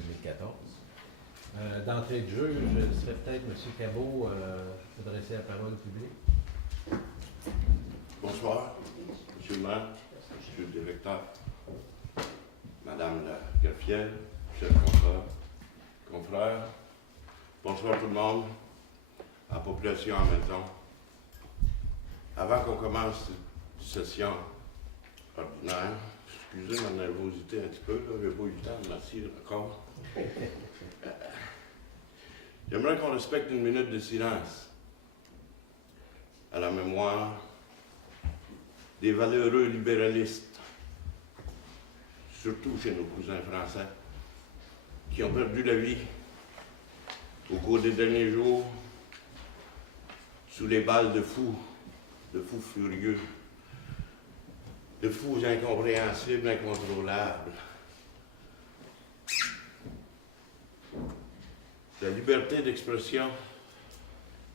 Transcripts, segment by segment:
2014. D'entrée de jeu, je laisserai peut-être M. Cabot s'adresser la parole au public. Bonsoir, M. le maire, M. le directeur, Mme la greffière, chef confrère. Bonsoir tout le monde, à la population en même temps. Avant qu'on commence cette session ordinaire, excusez ma nervosité un petit peu, je n'ai pas eu le temps de m'asseoir encore. J'aimerais qu'on respecte une minute de silence à la mémoire des valeureux libéralistes, surtout chez nos cousins français, qui ont perdu la vie au cours des derniers jours sous les balles de fous furieux, de fous incompréhensibles, incontrôlables. La liberté d'expression,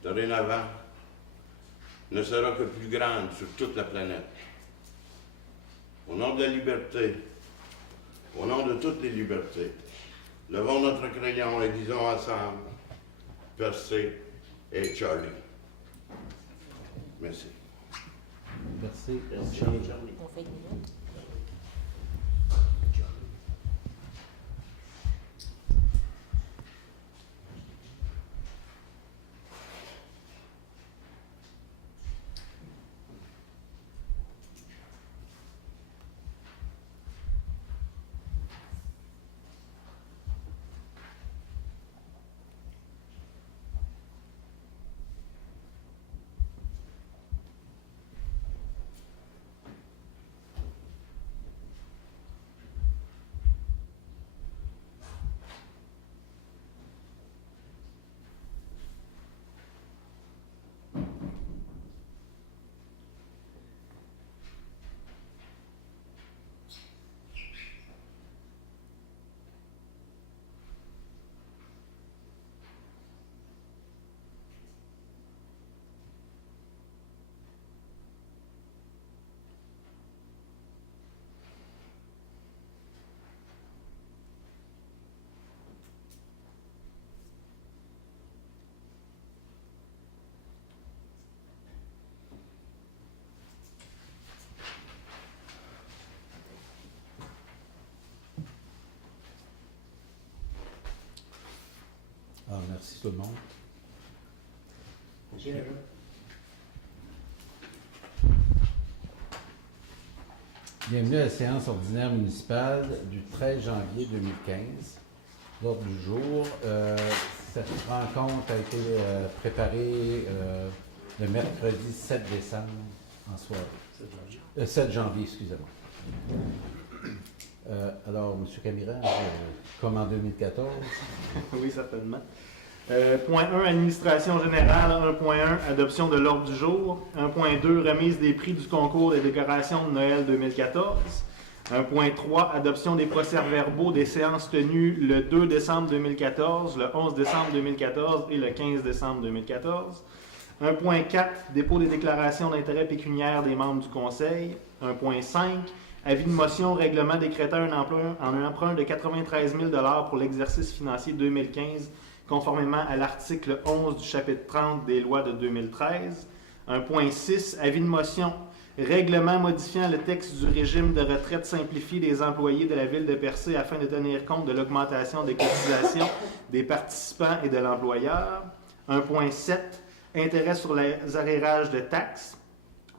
dorénavant, ne sera que plus grande sur toute la planète. Au nom de la liberté, au nom de toutes les libertés, levons notre crayon et disons ensemble, Percé et Charlie. Merci. Merci. Charlie. On fait une minute. Merci tout le monde. Bienvenue à la séance ordinaire municipale du 13 janvier 2015. L'ordre du jour, cette rencontre a été préparée le mercredi 7 décembre en soirée. 7 janvier, excusez-moi. Alors, M. Camiran, comme en 2014. Oui, certainement. Point 1, administration générale. 1.1, adoption de l'ordre du jour. 1.2, remise des prix du concours des décorations de Noël 2014. 1.3, adoption des procès-verbaux des séances tenues le 2 décembre 2014, le 11 décembre 2014 et le 15 décembre 2014. 1.4, dépôt des déclarations d'intérêt pécuniaire des membres du Conseil. 1.5, avis de motion, règlement décrétant un emprunt de 93 000 $ pour l'exercice financier 2015, conformément à l'article 11 du chapitre 30 des lois de 2013. 1.6, avis de motion, règlement modifiant le texte du régime de retraite simplifié des employés de la ville de Percé afin de tenir compte de l'augmentation des cotisations des participants et de l'employeur. 1.7, intérêt sur les arrérages de taxes.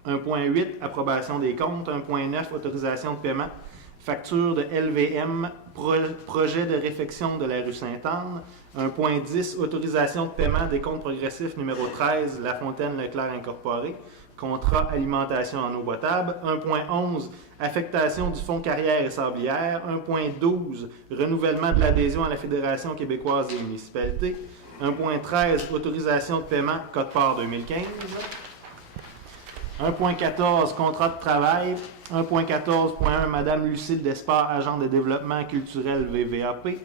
1.8, approbation des comptes. 1.9, autorisation de paiement. Facture de LVM, projet de réfection de la rue Sainte-Anne. 1.10, autorisation de paiement des comptes progressifs numéro 13, La Fontaine-Leclerc Incorporé. Contrat alimentation en eau potable. 1.11, affectation du fonds carrière et sablière. 1.12, renouvellement de l'adhésion à la Fédération québécoise des municipalités. 1.13, autorisation de paiement Côte-Part 2015. 1.14, contrat de travail. 1.14.1, Madame Lucille Despard, agente de développement culturel VVAP.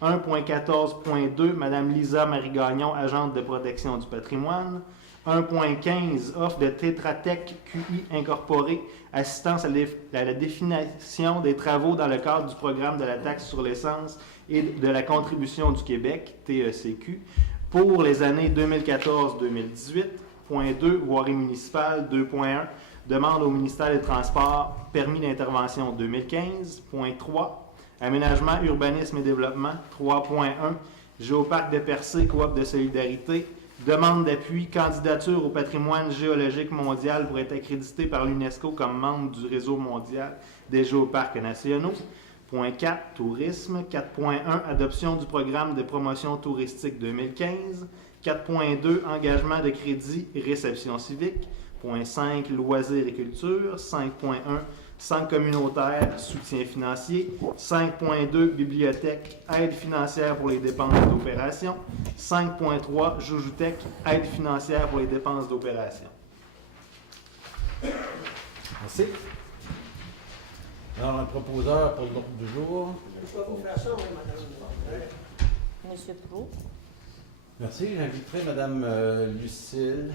1.14.2, Madame Lisa Marie Gagnon, agente de protection du patrimoine. 1.15, offre de Tetra Tech QI Incorporé, assistance à la définition des travaux dans le cadre du programme de la taxe sur l'essence et de la contribution du Québec, TECQ, pour les années 2014-2018. Point 2, voirie municipale. 2.1, demande au ministère des Transports, permis d'intervention 2015. Point 3, aménagement, urbanisme et développement. 3.1, Géoparc de Percé, coop de solidarité. Demande d'appui, candidature au patrimoine géologique mondial pour être accrédité par l'UNESCO comme membre du réseau mondial des géoparcs nationaux. Point 4, tourisme. 4.1, adoption du programme de promotion touristique 2015. 4.2, engagement de crédit et réception civique. Point 5, loisirs et culture. 5.1, centre communautaire, soutien financier. 5.2, bibliothèque, aide financière pour les dépenses d'opération. 5.3, Joujutech, aide financière pour les dépenses d'opération. Merci. Alors, un proposeur pour l'ordre du jour. Je vais vous faire ça, oui, madame. Monsieur Pro. Merci. J'inviterai Mme Lucille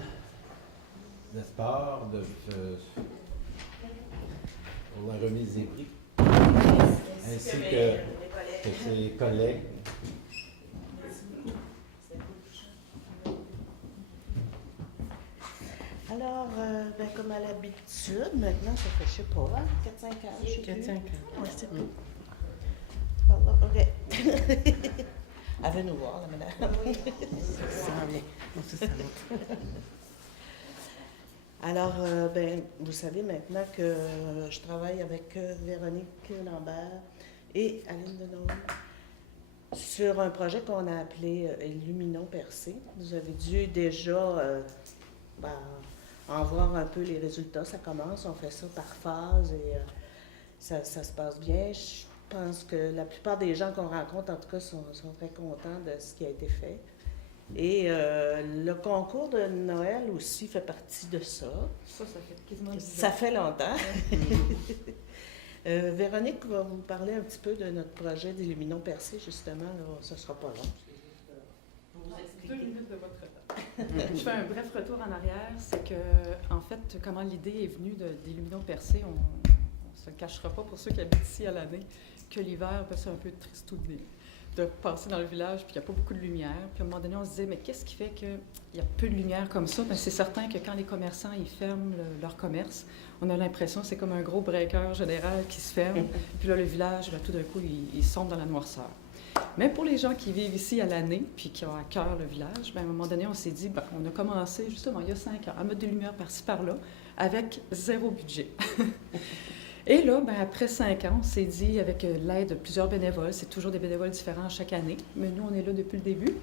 Despard pour la remise des prix, ainsi que ses collègues. Alors, comme à l'habitude, maintenant, ça fait, je sais pas, 4-5 ans. 4-5 ans. Oui, c'est tout. Alors, OK. Elle veut nous voir, la madame. Alors, vous savez maintenant que je travaille avec Véronique Lambert et Aline Denon sur un projet qu'on a appelé Illuminons Percé. Vous avez dû déjà en voir un peu les résultats. Ça commence, on fait ça par phase et ça se passe bien. Je pense que la plupart des gens qu'on rencontre, en tout cas, sont très contents de ce qui a été fait. Et le concours de Noël aussi fait partie de ça. Ça fait quasiment 10 ans. Ça fait longtemps. Véronique va vous parler un petit peu de notre projet d'Illuminons Percé, justement. Là, ça ne sera pas long. Vous expliquer. 2 minutes de votre temps. Je fais un bref retour en arrière. C'est que, en fait, comment l'idée est venue d'Illuminons Percé, on ne se le cachera pas pour ceux qui habitent ici à l'année, que l'hiver, c'est un peu triste de passer dans le village, puis il n'y a pas beaucoup de lumière. Puis à un moment donné, on se disait, mais qu'est-ce qui fait qu'il y a peu de lumière comme ça? Bien, c'est certain que quand les commerçants ils ferment leur commerce, on a l'impression que c'est comme un gros breaker général qui se ferme. Puis là, le village, là, tout d'un coup, il sombre dans la noirceur. Mais pour les gens qui vivent ici à l'année, puis qui ont à cœur le village, bien, à un moment donné, on s'est dit, on a commencé justement il y a 5 ans à mettre des lumières par-ci, par-là, avec 0 budget. Et là, après 5 ans, on s'est dit, avec l'aide de plusieurs bénévoles, c'est toujours des bénévoles différents chaque année, mais nous, on est là depuis le début.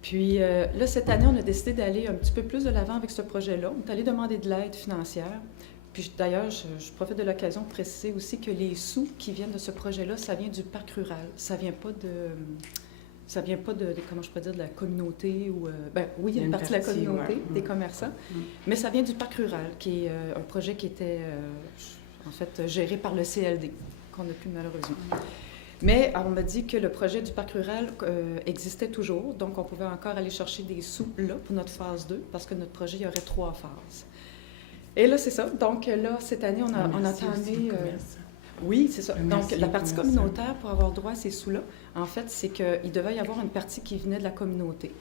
Puis là, cette année, on a décidé d'aller un petit peu plus de l'avant avec ce projet-là. On est allé demander de l'aide financière. Puis d'ailleurs, je profite de l'occasion de préciser aussi que les sous qui viennent de ce projet-là, ça vient du parc rural. Ça vient pas de comment je pourrais dire, de la communauté ou... oui, il y a une partie de la communauté, des commerçants, mais ça vient du parc rural, qui est un projet qui était... en fait, géré par le CLD, qu'on n'a plus malheureusement. Mais on m'a dit que le projet du parc rural existait toujours, donc on pouvait encore aller chercher des sous là pour notre phase 2, parce que notre projet, il y aurait 3 phases. Et là, c'est ça. Donc là, cette année, on a entamé... oui, c'est ça. Donc la partie communautaire, pour avoir droit à ces sous-là, en fait, c'est qu'il devait y avoir une partie qui venait de la communauté.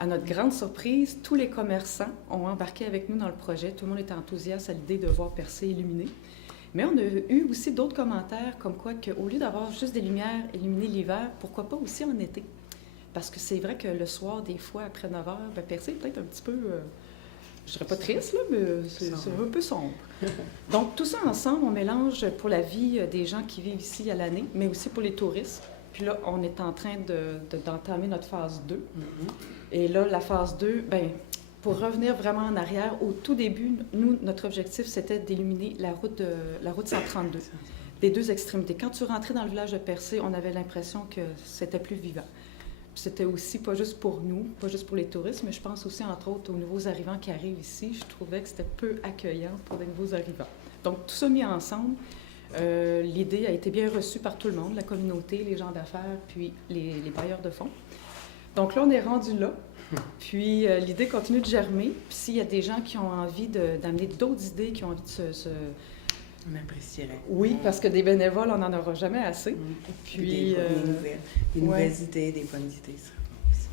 À notre grande surprise, tous les commerçants ont embarqué avec nous dans le projet. Tout le monde était enthousiaste à l'idée de voir Percé illuminé. Mais on a eu aussi d'autres commentaires comme quoi qu'au lieu d'avoir juste des lumières illuminées l'hiver, pourquoi pas aussi en été? Parce que c'est vrai que le soir, des fois, après 9 heures, Percé est peut-être un petit peu, je dirais pas triste, là, mais c'est un peu sombre. Donc, tout ça ensemble, on mélange pour la vie des gens qui vivent ici à l'année, mais aussi pour les touristes. Puis là, on est en train d'entamer notre phase 2. Et là, la phase 2, pour revenir vraiment en arrière, au tout début, nous, notre objectif, c'était d'illuminer la route 132, des 2 extrémités. Quand tu rentrais dans le village de Percé, on avait l'impression que c'était plus vivant. C'était aussi pas juste pour nous, pas juste pour les touristes, mais je pense aussi, entre autres, aux nouveaux arrivants qui arrivent ici. Je trouvais que c'était peu accueillant pour les nouveaux arrivants. Donc, tout ça mis ensemble, l'idée a été bien reçue par tout le monde, la communauté, les gens d'affaires, puis les bailleurs de fonds. Donc là, on est rendu là. Puis l'idée continue de germer. Puis s'il y a des gens qui ont envie d'amener d'autres idées, qui ont envie de se... On apprécierait. Oui, parce que des bénévoles, on n'en aura jamais assez. Puis, des nouvelles idées, des bonnes idées.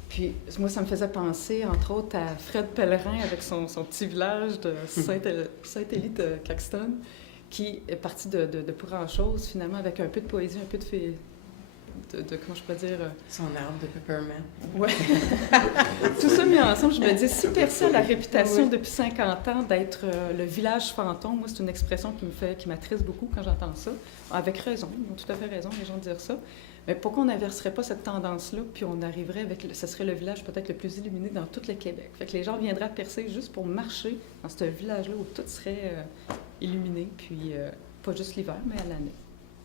Puis moi, ça me faisait penser, entre autres, à Fred Pellerin avec son petit village de Saint-Élie de Caxton, qui est parti de pas grand-chose, finalement, avec un peu de poésie, un peu de comment je peux dire... Son arbre de peppermint. Oui. Tout ça mis ensemble, je me dis, si Percé a la réputation depuis 50 ans d'être le village fantôme, moi, c'est une expression qui m'attriste beaucoup quand j'entends ça. Avec raison, ils ont tout à fait raison, les gens, de dire ça. Mais pourquoi on n'inverserait pas cette tendance-là, puis on arriverait avec... ce serait le village peut-être le plus illuminé dans tout le Québec. Fait que les gens viendraient à Percé juste pour marcher dans ce village-là où tout serait illuminé, puis pas juste l'hiver, mais à l'année.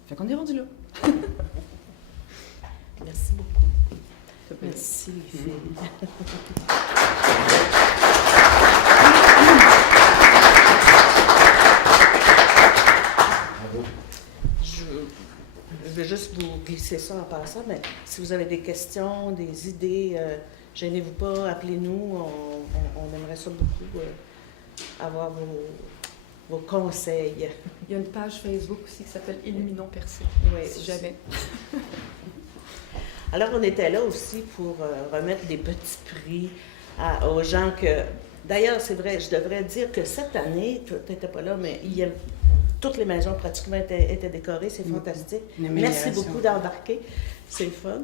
Fait qu'on est rendu là. Merci beaucoup. Merci, les filles. Je vais juste vous glisser ça en passant, mais si vous avez des questions, des idées, gênez-vous pas, appelez-nous. On aimerait ça beaucoup avoir vos conseils. Il y a une page Facebook aussi qui s'appelle Illuminons Percé, Oui, si jamais. Alors, on était là aussi pour remettre des petits prix aux gens que... D'ailleurs, c'est vrai, je devrais dire que cette année, tu n'étais pas là, mais toutes les maisons pratiquement étaient décorées, c'est fantastique. Merci beaucoup d'embarquer, c'est le fun.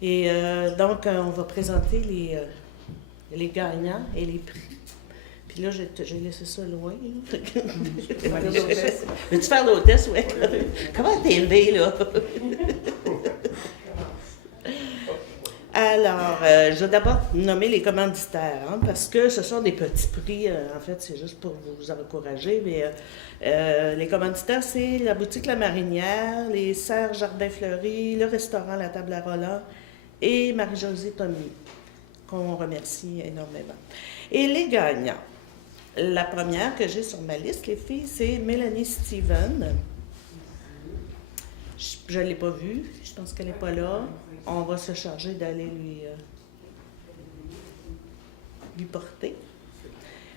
Et donc, on va présenter les gagnants et les prix. Puis là, j'ai laissé ça loin. Veux-tu faire l'hôtesse? Oui. Comment t'es élevé, là? Alors, je vais d'abord nommer les commanditaires, parce que ce sont des petits prix. En fait, c'est juste pour vous encourager. Mais les commanditaires, c'est la boutique La Marinière, les Serres Jardin Fleuri, le restaurant La Table à Roland et Marie-Josée Tommy, qu'on remercie énormément. Et les gagnants. La première que j'ai sur ma liste, les filles, c'est Mélanie Steven. Je ne l'ai pas vue. Je pense qu'elle n'est pas là. On va se charger d'aller lui porter.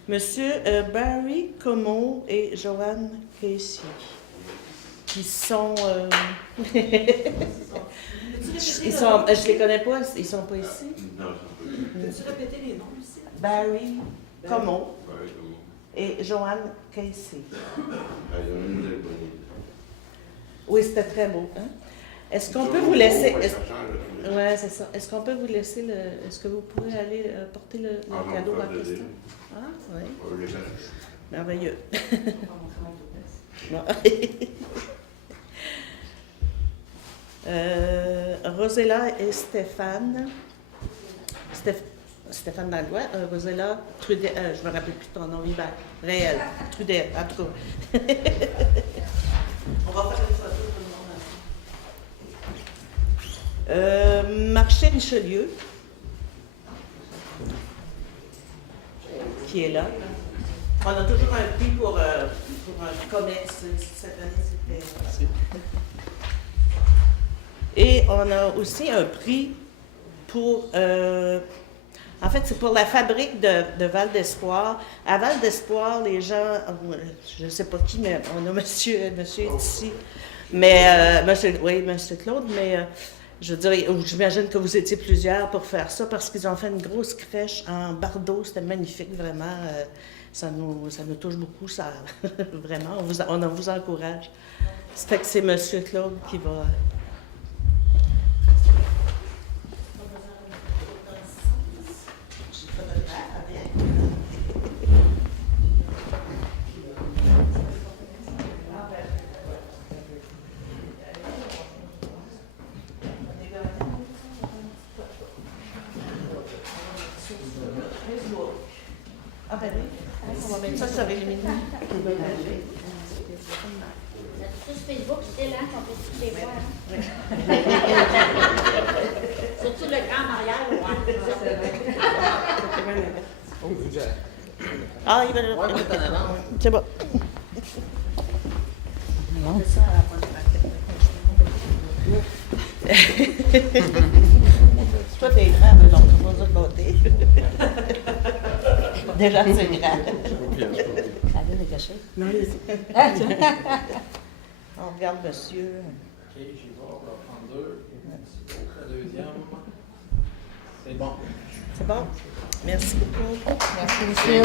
Monsieur Barry Como et Joanne Casey, qui sont... je les connais pas, ils ne sont pas ici. Non, Peux-tu répéter les noms ici? Barry Como et Joanne Casey. Oui, c'était très beau. Hein? Est-ce qu'on peut vous laisser... Oui, c'est ça. Est-ce qu'on peut vous laisser Est-ce que vous pouvez aller porter le cadeau à Christine? Ah, oui. Merveilleux. Rosella et Stéphane. Stéphane Langlois. Rosella Trudel. Je ne me rappelle plus ton nom, Hubert. Réel. Trudel, en tout cas. On va faire une photo pour le monde. Marché Richelieu, qui est là. On a toujours un prix pour un commerce. Cette année, c'était... Et on a aussi un prix pour... en fait, c'est pour la fabrique de Val d'Espoir. À Val d'Espoir, les gens... Je ne sais pas qui, mais on a monsieur est ici. Mais, monsieur Claude, mais... je veux dire, j'imagine que vous étiez plusieurs pour faire ça parce qu'ils ont fait une grosse crèche en Bardo. C'était magnifique, vraiment. Ça nous touche beaucoup, ça. Vraiment, on vous encourage. Ça fait que c'est M. Claude qui va... Ah ben oui, on va mettre ça sur les minutes. Sur Facebook, c'est là qu'on peut tous les voir. Hein? Surtout le grand mariage. Ah, il va le... C'est bon. On fait ça à la fin de la Toi, t'es grand, mais donc, tu vas pas côté. Déjà, c'est grand. Aline est cachée. Non, les... On regarde monsieur. Ok, j'y vais, on va prendre deux. La deuxième. C'est bon. C'est bon? Merci beaucoup. Merci, monsieur.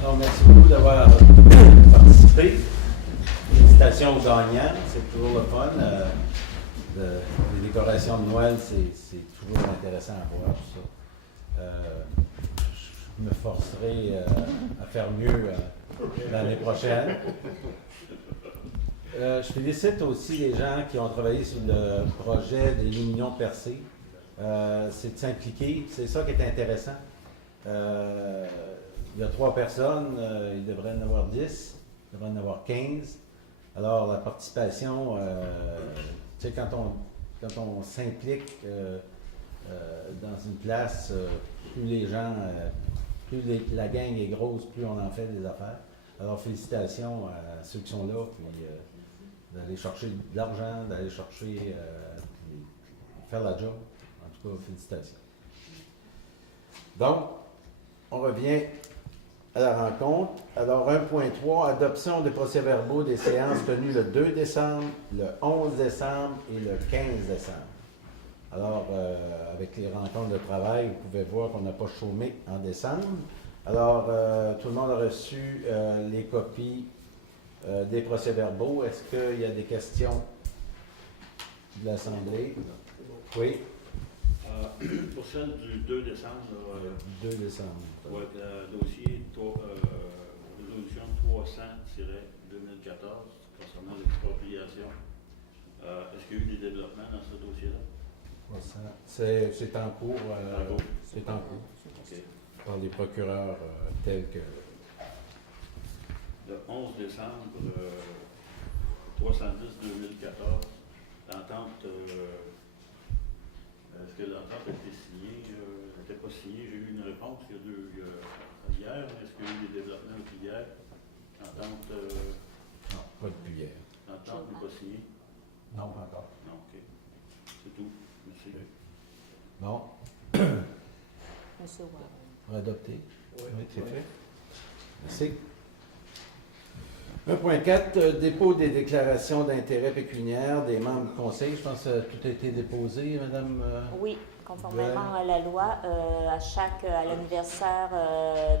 Alors, merci beaucoup d'avoir participé. Félicitations aux gagnants, c'est toujours le fun. Les décorations de Noël, c'est toujours intéressant à voir ça. Je me forcerai à faire mieux l'année prochaine. Je félicite aussi les gens qui ont travaillé sur le projet des luminaires percés. C'est de s'impliquer, c'est ça qui est intéressant. Il y a 3 personnes, il devrait en avoir 10, il devrait en avoir 15. Alors la participation, tu sais, quand on s'implique dans une place, plus les gens, la gang est grosse, plus on en fait des affaires. Alors félicitations à ceux qui sont là, puis d'aller chercher de l'argent, d'aller chercher, faire la job. En tout cas, félicitations. Donc, on revient à la rencontre. Alors, 1.3, adoption des procès-verbaux des séances tenues le 2 décembre, le 11 décembre et le 15 décembre. Alors, avec les rencontres de travail, vous pouvez voir qu'on n'a pas chômé en décembre. Alors, tout le monde a reçu les copies des procès-verbaux. Est-ce qu'il y a des questions de l'Assemblée? Oui? Pour celle du 2 décembre, 2 décembre. ouais, dossier résolution 300-2014 concernant l'expropriation. Est-ce qu'il y a eu des développements dans ce dossier-là? C'est en cours. En cours. C'est en cours. OK. Par les procureurs tels que. Le 11 décembre 310-2014, l'entente. Est-ce que l'entente a été signée? Elle n'était pas signée. J'ai eu une réponse hier. Est-ce qu'il y a eu des développements depuis hier? L'entente. Non, pas depuis hier. L'entente n'est pas signée? Non, pas encore. Non, OK. C'est tout. Merci. Bon. Monsieur Ward. Adopté. Oui, c'est fait. Merci. 1.4, dépôt des déclarations d'intérêt pécuniaire des membres du conseil. Je pense que tout a été déposé, Madame. Oui, conformément à la loi, à l'anniversaire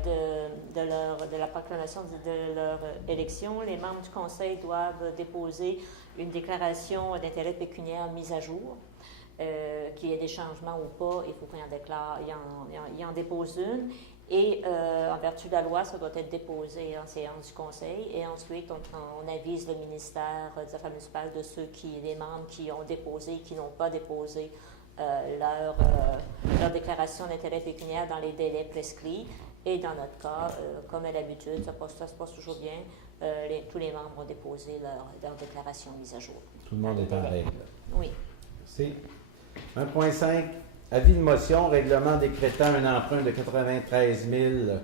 de la proclamation de leur élection, les membres du conseil doivent déposer une déclaration d'intérêt pécuniaire mise à jour. Qu'il y ait des changements ou pas, il faut qu'il en dépose une. Et en vertu de la loi, ça doit être déposé en séance du conseil. Et ensuite, on avise le ministère des Affaires municipales de des membres qui ont déposé et qui n'ont pas déposé leur déclaration d'intérêt pécuniaire dans les délais prescrits. Et dans notre cas, comme à l'habitude, ça se passe toujours bien, tous les membres ont déposé leur déclaration mise à jour. Tout le monde est en règle. Oui. Merci. 1.5, avis de motion, règlement décrétant un emprunt de 93 000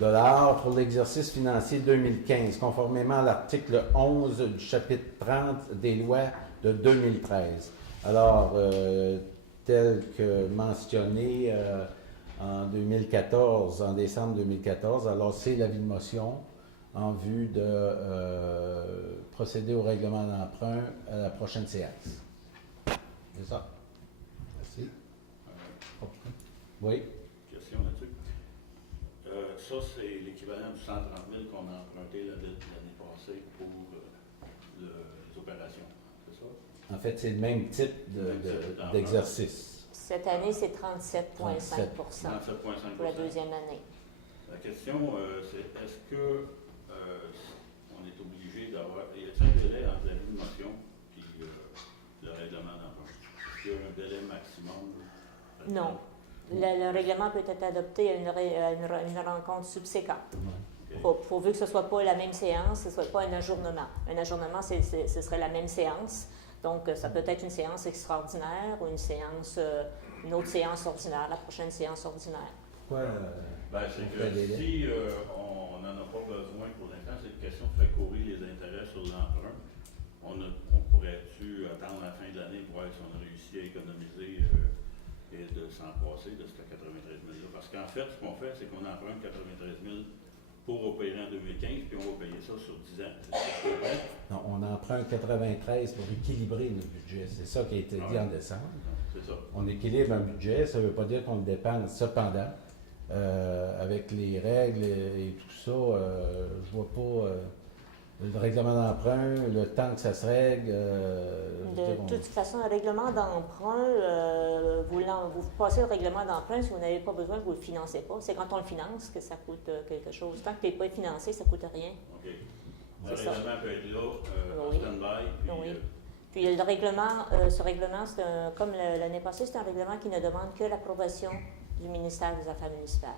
$ pour l'exercice financier 2015, conformément à l'article 11 du chapitre 30 des lois de 2013. Alors, tel que mentionné en 2014, en décembre 2014, alors c'est l'avis de motion en vue de procéder au règlement d'emprunt à la prochaine séance. C'est ça. Merci. Oui. Question là-dessus. Ça, c'est l'équivalent du 130 000 qu'on a emprunté l'année passée pour les opérations. C'est ça? En fait, c'est le même type d'exercice. Cette année, c'est 37,5 pour la deuxième année. La question, c'est est-ce que on est obligé d'avoir. Y a-t-il un délai entre la vie de motion et le règlement d'emprunt? Est-ce qu'il y a un délai maximum? Non. Le règlement peut être adopté à une rencontre subséquente. Pourvu que ce ne soit pas la même séance, ce ne soit pas un ajournement. Un ajournement, ce serait la même séance. Donc, ça peut être une séance extraordinaire ou une autre séance ordinaire, la prochaine séance ordinaire. Pourquoi? C'est que si on n'en a pas besoin pour l'instant, c'est une question de faire courir les intérêts sur l'emprunt. économiser et de s'en passer de ce 93 000 là. Parce qu'en fait, ce qu'on fait, c'est qu'on emprunte 93 000 pour opérer en 2015, puis on va payer ça sur 10 ans. C'est ce que je comprends? Non, on emprunte 93 pour équilibrer notre budget. C'est ça qui a été dit en décembre. C'est ça. On équilibre un budget, ça ne veut pas dire qu'on le dépense. Cependant, avec les règles et tout ça, je vois pas le règlement d'emprunt, le temps que ça se règle. De toute façon, le règlement d'emprunt, vous passez le règlement d'emprunt, si vous n'avez pas besoin, vous ne le financez pas. C'est quand on le finance que ça coûte quelque chose. Tant que tu n'es pas financé, ça ne coûte rien. OK. Le C'est ça. règlement peut être là, en Oui. stand-by. Puis, Oui. Puis le règlement, ce règlement, comme l'année passée, c'est un règlement qui ne demande que l'approbation du ministère des Affaires municipales.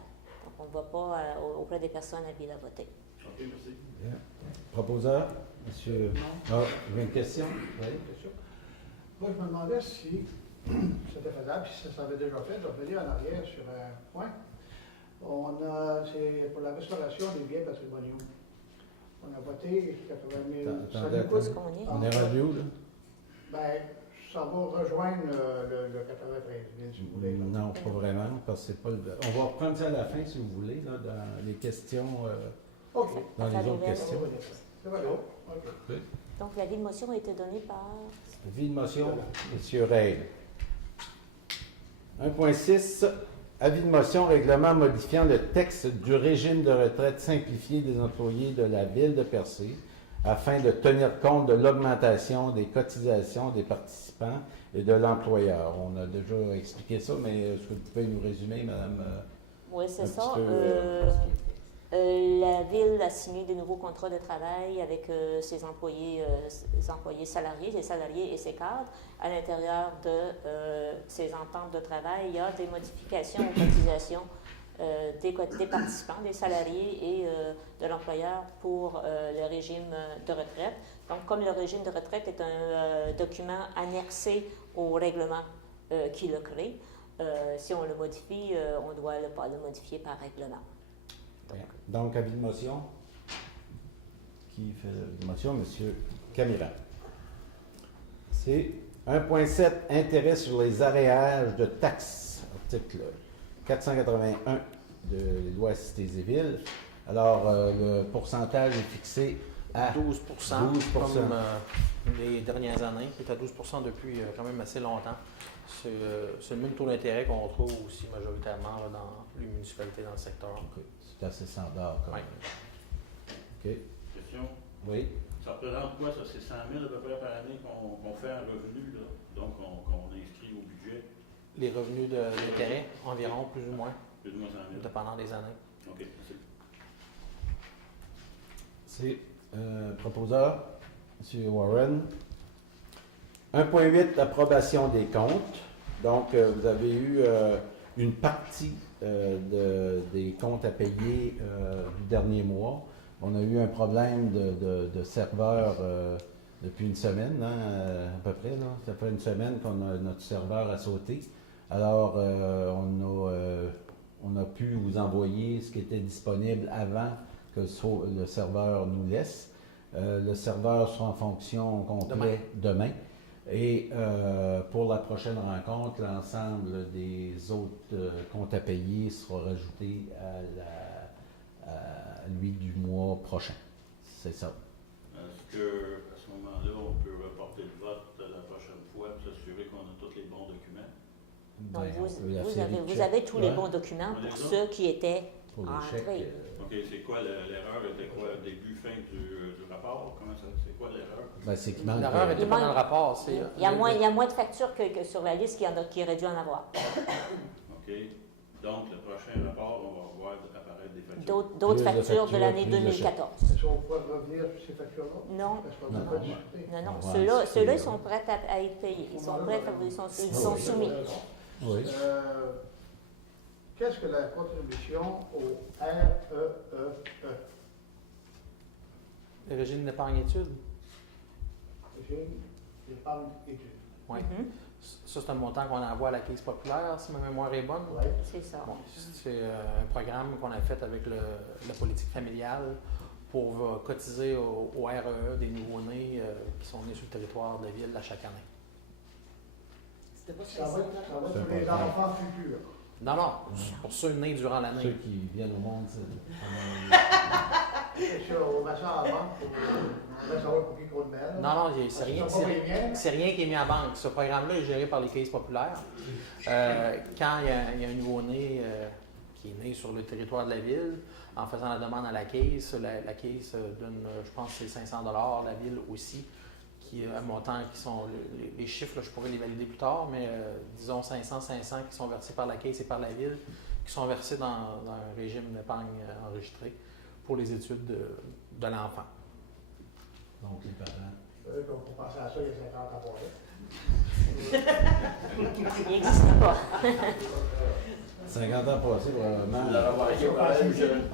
Donc, on ne va pas auprès des personnes habiles à voter. OK, merci. Bien. Proposeur, monsieur. Ah, vous avez une question? Oui. Question. Moi, je me demandais si c'était faisable, si ça s'avait déjà fait, de revenir en arrière sur un point. C'est pour la restauration des biens patrimoniaux. On a voté 80 000. Attendez, Où est-ce qu'on est? On est rendu où, là? Ben, ça va rejoindre le 93 000, si vous voulez. là. Non, pas vraiment, parce que c'est pas le... On va reprendre ça à la fin, si vous voulez, là, dans les questions, OK. dans les Ça autres devrait- questions. Ça va là. OK. Donc, l'avis de motion a été donné par... Avis de motion, M. Règle. 1.6. Avis de motion, règlement modifiant le texte du régime de retraite simplifié des employés de la Ville de Percé afin de tenir compte de l'augmentation des cotisations des participants et de l'employeur. On a déjà expliqué ça, mais est-ce que vous pouvez nous résumer, Madame? Oui, c'est Un ça. petit peu, La Ville a signé des nouveaux contrats de travail avec ses employés salariés, ses salariés et ses cadres. À l'intérieur de ces ententes de travail, il y a des modifications aux cotisations des participants, des salariés et de l'employeur pour le régime de retraite. Donc, comme le régime de retraite est un document annexé au règlement qui le crée, si on le modifie, on doit le modifier par règlement. Bien. Donc, avis de motion. Qui fait l'avis de motion? Monsieur Camila. C'est 1.7, intérêt sur les aréages de taxes, article 481 de la loi Cités et Villes. Alors, le pourcentage est fixé à 12 12 comme les dernières années. C'est à 12 depuis quand même assez longtemps. C'est le même taux d'intérêt qu'on retrouve aussi majoritairement là, dans les municipalités dans le secteur. Ok. C'est assez standard. Quand même. OK. Question? Oui. Ça représente quoi, ça? C'est 100 000 à peu près par année qu'on fait en revenu, là? Donc, qu'on inscrit au budget? Les revenus d'intérêt, environ, plus ou moins, Plus ou moins 100 000. dépendant des années. OK, merci. C'est proposeur, M. Warren. 1.8, approbation des comptes. Donc, vous avez eu une partie des comptes à payer du dernier mois. On a eu un problème de serveur depuis une semaine, hein, à peu près. Là. Ça fait une semaine notre serveur a sauté. Alors, on a pu vous envoyer ce qui était disponible avant que le serveur nous laisse. Le serveur sera en fonction complet demain. Et pour la prochaine rencontre, l'ensemble des autres comptes à payer sera rajouté à lui du mois prochain. C'est ça. Est-ce qu'à ce moment-là, on peut reporter le vote la prochaine fois pour s'assurer qu'on a tous les bons documents? Donc, Ben, on peut la série de vous chèques. avez tous les Ouais. bons documents On les pour a? ceux qui étaient Pour les entrés. chèques. OK, c'est quoi l'erreur? Était quoi? Début, fin du rapport? Comment ça? C'est quoi l'erreur? Ben, c'est qu'il manque. L'erreur n'était Il pas manque- dans le rapport. C'est, Il y a moins de factures que sur la liste qui aurait dû en avoir. OK. Donc, le prochain rapport, on va voir apparaître des factures. D'autres Plus de factures de factures, l'année plus de 2014. Est-ce qu'on pourrait revenir sur ces factures-là? Non, Parce qu'on Non, n'a non, pas ouais. discuté. non, non. On va en Ceux-là, discuter, ils là. sont prêts à être payés. Ils sont prêts, ils sont soumis. Oui. Qu'est-ce que la contribution au REEE? le régime d'épargne-études. Régime d'épargne études. Oui. Mhm, Ça, c'est un montant qu'on envoie à la Caisse populaire, si ma mémoire est bonne. Ouais. c'est ça. Bon, c'est un programme qu'on a fait avec la politique familiale pour cotiser au REE des nouveau-nés qui sont nés sur le territoire de la ville à chaque année. C'était pas Ça 500 va pour les enfants futurs. Non, non, pour ceux nés durant l'année. Ceux qui viennent au monde, c'est... C'est sûr, on met ça en banque pour savoir pour qui qu'on le met. Non, non, c'est rien, C'est pas les miens. c'est rien qui est mis en banque. Ce programme-là est géré par les caisses populaires. Quand il y a un nouveau-né qui est né sur le territoire de la ville, en faisant la demande à la caisse donne, je pense, c'est 500 $, la ville aussi, qui a un montant qui sont, les chiffres, là, je pourrais les valider plus tard, mais disons 500 qui sont versés par la caisse et par la ville, qui sont versés dans un régime d'épargne enregistré pour les études de l'enfant. Donc, les parents. Pour penser à ça, il y a 50 ans pour Il n'existe pas. 50 ans passés, probablement,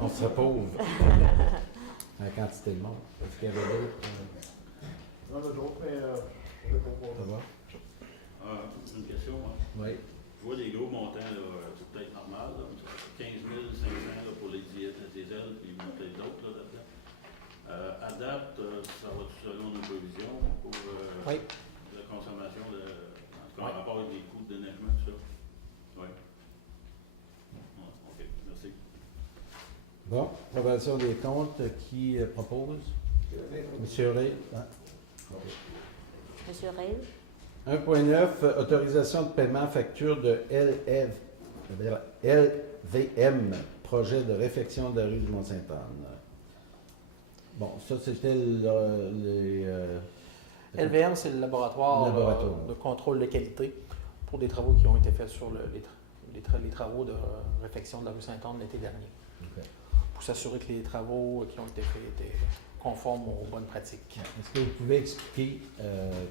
on serait pauvre. La quantité de monde. Est-ce qu'il y avait d'autres? Non, d'autres, mais je vais pas. Ça va? Une question, moi. Oui. Je vois des gros montants, là, c'est peut-être normal, là, 15 500 là, pour les diesels, puis il y en a peut-être d'autres là-dedans. À date, ça va selon nos prévisions pour Oui. la consommation, en tout cas, Oui. en rapport avec les coûts de déneigement, tout ça. Oui. OK, merci. Bon, approbation des comptes, qui propose? Monsieur Ray. Monsieur Ray? 1.9, autorisation de paiement facture de LVM, projet de réfection de la rue du Mont-Sainte-Anne. Bon, ça c'était LVM, c'est le laboratoire de contrôle de qualité pour des travaux qui ont été faits sur les travaux de réfection de la rue Sainte-Anne l'été dernier. Okay. Pour s'assurer que les travaux qui ont été faits étaient conformes aux bonnes pratiques. Est-ce que vous pouvez expliquer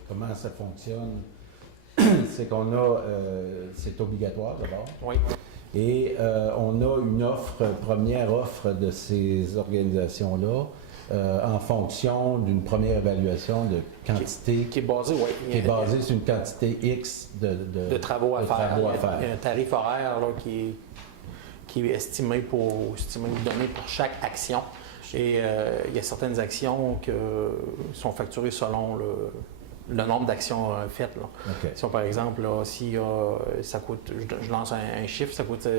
comment ça fonctionne? C'est qu'on a, c'est obligatoire d'abord. Oui. Et on a une première offre de ces organisations-là en fonction d'une première évaluation de quantité. Qui est basée, oui. Qui est basée sur une quantité X de travaux à faire. Il y a un tarif horaire là, qui est estimé donné pour chaque action. Et il y a certaines actions qui sont facturées selon le nombre d'actions faites. Là. Okay. Si on, par exemple, là, si ça coûte, je lance un chiffre, ça coûte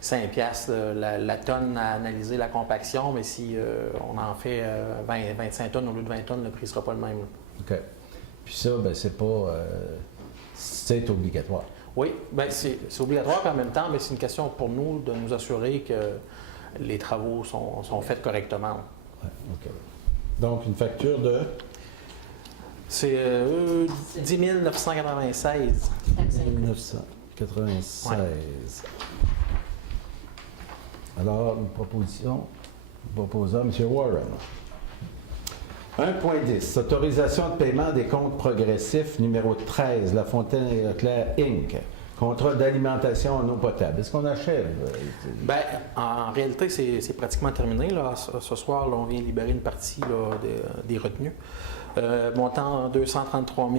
5 piastres la tonne à analyser la compaction, mais si on en fait 25 tonnes au lieu de 20 tonnes, le prix ne sera pas le même. Là. OK. Puis ça, ben, c'est pas... c'est obligatoire. Oui, ben, c'est obligatoire, puis en même temps, ben, c'est une question pour nous de nous assurer que les travaux sont faits correctement. Ouais, OK. Donc, une facture de... C'est 10 996. 1996. Ouais. Alors, une proposition proposée à M. Warren. 1.10. Autorisation de paiement des comptes progressifs numéro 13, La Fontaine et Leclerc, Inc. Contrat d'alimentation en eau potable. Est-ce qu'on achève? Bien, en réalité, c'est pratiquement terminé. Là. Ce soir, là, on vient libérer une partie là, des retenues. Montant 233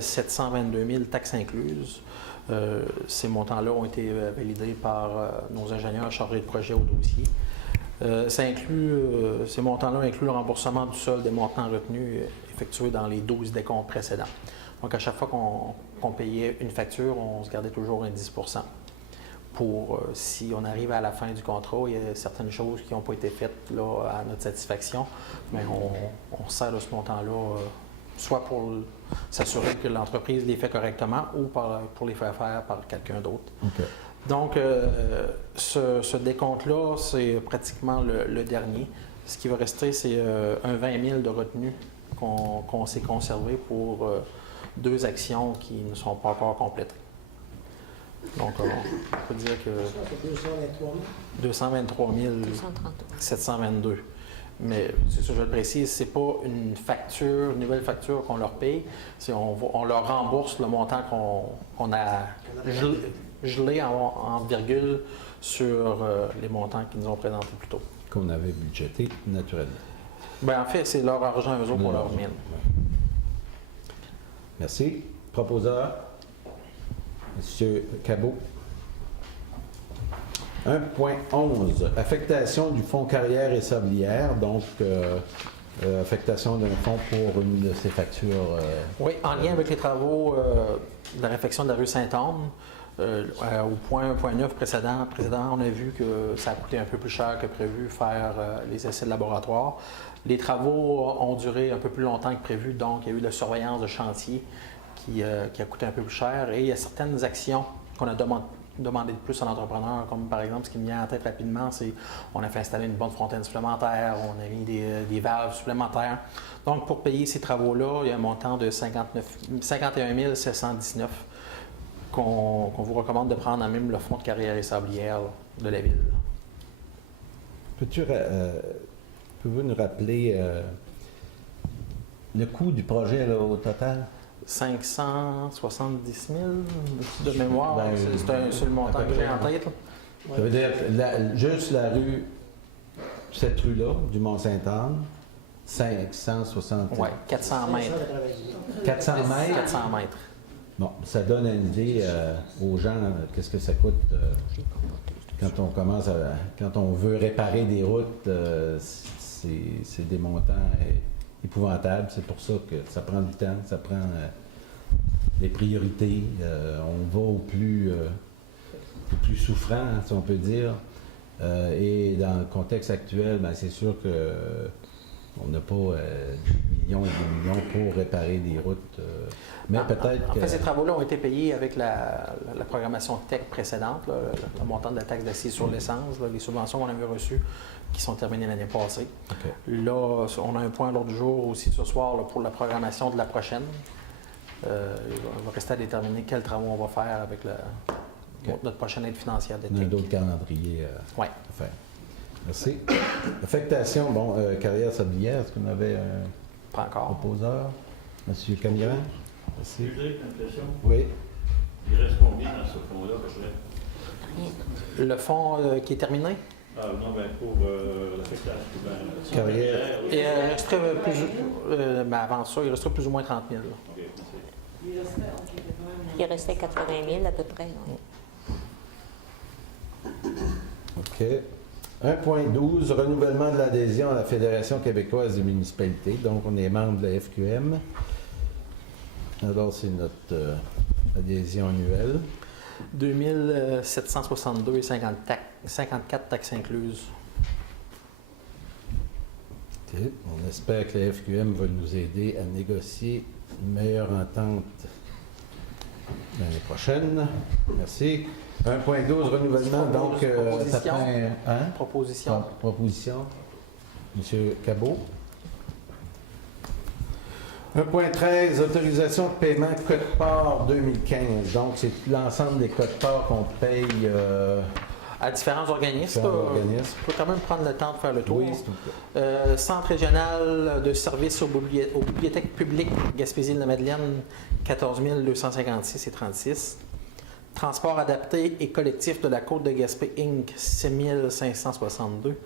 722 000 taxes incluses. Ces montants-là ont été validés par nos ingénieurs chargés de projet au dossier. Ces montants-là incluent le remboursement du solde des montants retenus effectués dans les 12 décomptes précédents. Donc, à chaque fois qu'on payait une facture, on se gardait toujours un 10 % pour, si on arrive à la fin du contrat, il y a certaines choses qui n'ont pas été faites là, à notre satisfaction, mais on sert de ce montant-là, soit pour s'assurer que l'entreprise les fait correctement ou pour les faire faire par quelqu'un d'autre. Okay. Donc, ce décompte-là, c'est pratiquement le dernier. Ce qui va rester, c'est un 20 000 de retenue qu'on s'est conservé pour 2 actions qui ne sont pas encore complétées. Donc, on peut dire que 223 722. Mais, c'est ça, je le précise, c'est pas une nouvelle facture qu'on leur paye. On leur rembourse le montant qu'on a gelé en virgule sur les montants qu'ils nous ont présentés plus tôt. Qu'on avait budgété, naturellement. Bien, en fait, c'est leur argent, eux autres, pour leur mine. Merci. Proposeur, M. Cabot. 1.11. Affectation du fonds carrière et sablière. Donc, affectation d'un fonds pour une de ces factures. Oui, en lien avec les travaux de la réfection de la rue Saint-Anne, au point 1.9 précédent, on a vu que ça a coûté un peu plus cher que prévu faire les essais de laboratoire. Les travaux ont duré un peu plus longtemps que prévu, donc il y a eu de la surveillance de chantier qui a coûté un peu plus cher. Et il y a certaines actions qu'on a demandé de plus à l'entrepreneur, comme par exemple, ce qui me vient en tête rapidement, c'est qu'on a fait installer une bonne fontaine supplémentaire, on a mis des valves supplémentaires. Donc, pour payer ces travaux-là, il y a un montant de 51 719 qu'on vous recommande de prendre en même le fonds de carrière et sablière de la ville. Pouvez-vous nous rappeler le coût du projet là, au total? 570 000 de mémoire. Ben, c'est le montant que j'ai en tête. Là. Ça veut dire juste la rue, cette rue-là, du Mont-Sainte-Anne, 560. Oui, 400 mètres. 400 mètres? 400 mètres. Bon, ça donne une idée aux gens, qu'est-ce que ça coûte quand on veut réparer des routes, c'est des montants épouvantables. C'est pour ça que ça prend du temps, ça prend des priorités. On va au plus souffrant, si on peut dire. Et dans le contexte actuel, ben, c'est sûr que on n'a pas des millions et des millions pour réparer des routes. Mais peut-être que... En fait, ces travaux-là ont été payés avec la programmation TEC précédente, là, le montant de la taxe d'assises sur l'essence, les subventions qu'on avait reçues qui sont terminées l'année passée. Okay. Là, on a un point à l'ordre du jour aussi ce soir là, pour la programmation de la prochaine. Il va rester à déterminer quels travaux on va faire avec notre prochaine aide financière de TEC. On a d'autres calendriers à faire. Merci. Affectation, carrière sablière, est-ce qu'on avait un Pas encore. proposeur? Monsieur Camiran? Merci. Excusez, une question. Oui. Il reste combien dans ce fonds-là, à peu près? Le fonds qui est terminé? Ah non, ben pour l'affectation. Carrière. Et il resterait avant ça, il resterait plus ou moins 30 000. Là. OK, merci. Il restait 80 000 à peu près. OK. 1.12, renouvellement de l'adhésion à la Fédération québécoise des municipalités. Donc, on est membre de la FQM. Alors, c'est notre adhésion annuelle. 2 762 et 54 taxes incluses. OK. On espère que la FQM va nous aider à négocier une meilleure entente l'année prochaine. Merci. 1.12, renouvellement. Donc, ça prend... Hein? Proposition. Proposition. Monsieur Cabot. 1.13, autorisation de paiement code-part 2015. Donc, c'est l'ensemble des codes-parts qu'on paye à différents organismes. Il faut quand même prendre le temps de faire le tour. Oui, s'il vous plaît. Centre régional de services aux bibliothèques publiques Gaspésie-de-la-Madeleine, 14 256 et 36. Transport adapté et collectif de la Côte de Gaspé Inc., 6 562.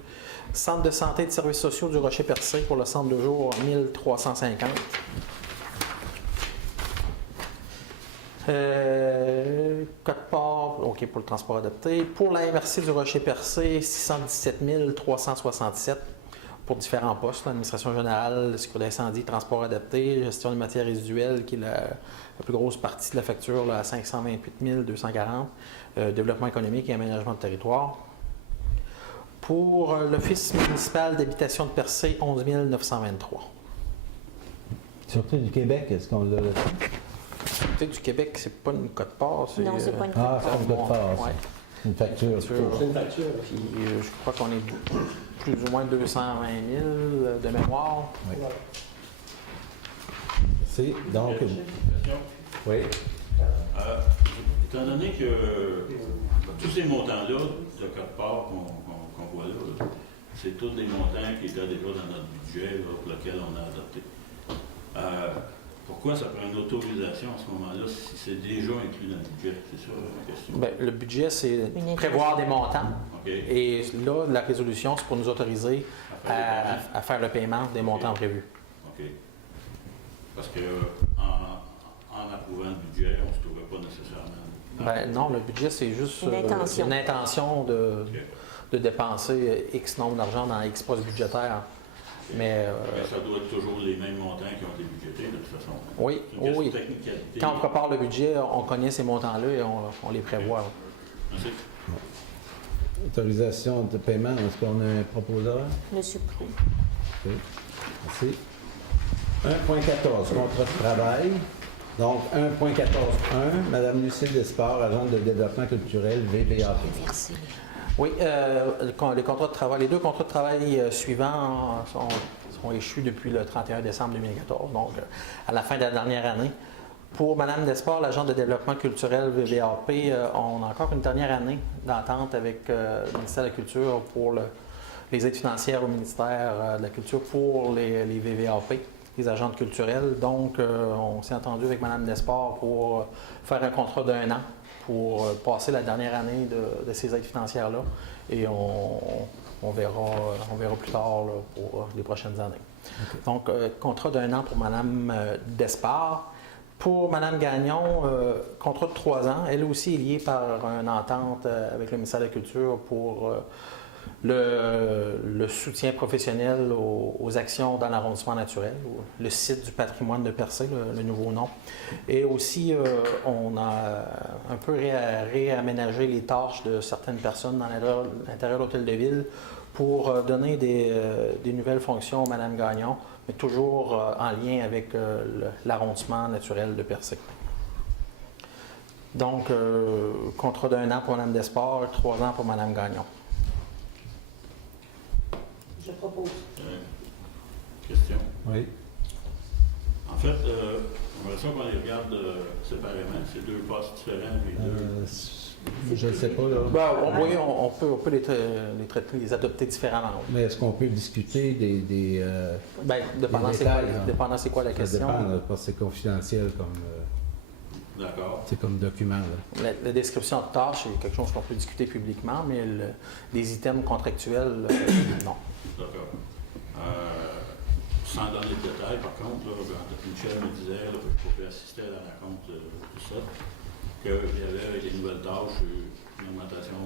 Centre de santé et de services sociaux du Rocher-Percé pour le centre de jour, 1350. Code-part, OK, pour le transport adapté. Pour la MRC du Rocher-Percé, 617 367 pour différents postes, l'administration générale, sécurité d'incendie, transport adapté, gestion des matières résiduelles, qui est la plus grosse partie de la facture, là, à 528 240, développement économique et aménagement de territoire. Pour l'Office municipal d'habitation de Percé, 11 923. Sûreté du Québec, est-ce qu'on l'a là-dessus? Sûreté du Québec, c'est pas une cote-part. Non, c'est pas une cote-part. Ah, c'est une cote-part. Ouais. Une facture. C'est une facture. Puis je crois qu'on est plus ou moins 220 000 de mémoire. Oui. Merci. Donc, oui. Étant donné que tous ces montants-là, de code-part qu'on voit là, c'est tous des montants qui étaient déjà dans notre budget là, pour lequel on a adopté. Pourquoi ça prend une autorisation à ce moment-là si c'est déjà inclus dans le budget? C'est ça la question. Bien, le budget, c'est prévoir des montants. Okay. Et là, la résolution, c'est pour nous autoriser à faire le paiement des montants prévus. OK. Parce qu'en approuvant le budget, on ne se trouvait pas nécessairement. Ben, non, le budget, c'est juste une intention de dépenser X nombre d'argent dans X postes budgétaires. Mais, Mais ça doit être toujours les mêmes montants qui ont été budgétés, de toute façon. oui, C'est une question oui. de technicalité. Quand on prépare le budget, on connaît ces montants-là et on les prévoit. Merci. Autorisation de paiement, est-ce qu'on a un proposeur? Monsieur Prou. OK. Merci. 1.14, contrat de travail. Donc, 1.14.1, Mme Lucille Desport, agente de développement culturel, VVAP. Merci. Oui, les contrats de travail, les 2 contrats de travail suivants sont échus depuis le 31 décembre 2014, donc à la fin de la dernière année. Pour Mme Desport, l'agent de développement culturel VVAP, on a encore une dernière année d'entente avec le ministère de la Culture pour les aides financières au ministère de la Culture pour les VVAP, les agents culturels. Donc, on s'est entendu avec Mme Desport pour faire un contrat d'1 an pour passer la dernière année de ces aides financières-là. Et on verra plus tard là, pour les prochaines années. Okay. Donc, contrat d'1 an pour Mme Desport. Pour Mme Gagnon, contrat de 3 ans. Elle aussi est liée par une entente avec le ministère de la Culture pour le soutien professionnel aux actions dans l'arrondissement naturel, le site du patrimoine de Percé, le nouveau nom. Et aussi, on a un peu réaménagé les tâches de certaines personnes dans l'intérieur de l'hôtel de ville pour donner des nouvelles fonctions à Mme Gagnon, mais toujours en lien avec l'arrondissement naturel de Percé. Donc, contrat d'1 an pour Mme Desport, 3 ans pour Mme Gagnon. Je propose. Question? Oui. En fait, j'aimerais ça qu'on les regarde séparément, c'est 2 postes différents. Je ne sais pas. Là. Oui, on peut les traiter, les adopter différemment. Mais est-ce qu'on peut discuter des dépendant c'est quoi la question? Ça dépend, parce que c'est confidentiel comme... D'accord. C'est comme document. Là. La description de tâches, c'est quelque chose qu'on peut discuter publiquement, mais les items contractuels, non. D'accord. Sans donner de détails, par contre, là, Michel me disait, là, pour assister à la rencontre de tout ça, qu'il y avait avec les nouvelles tâches une augmentation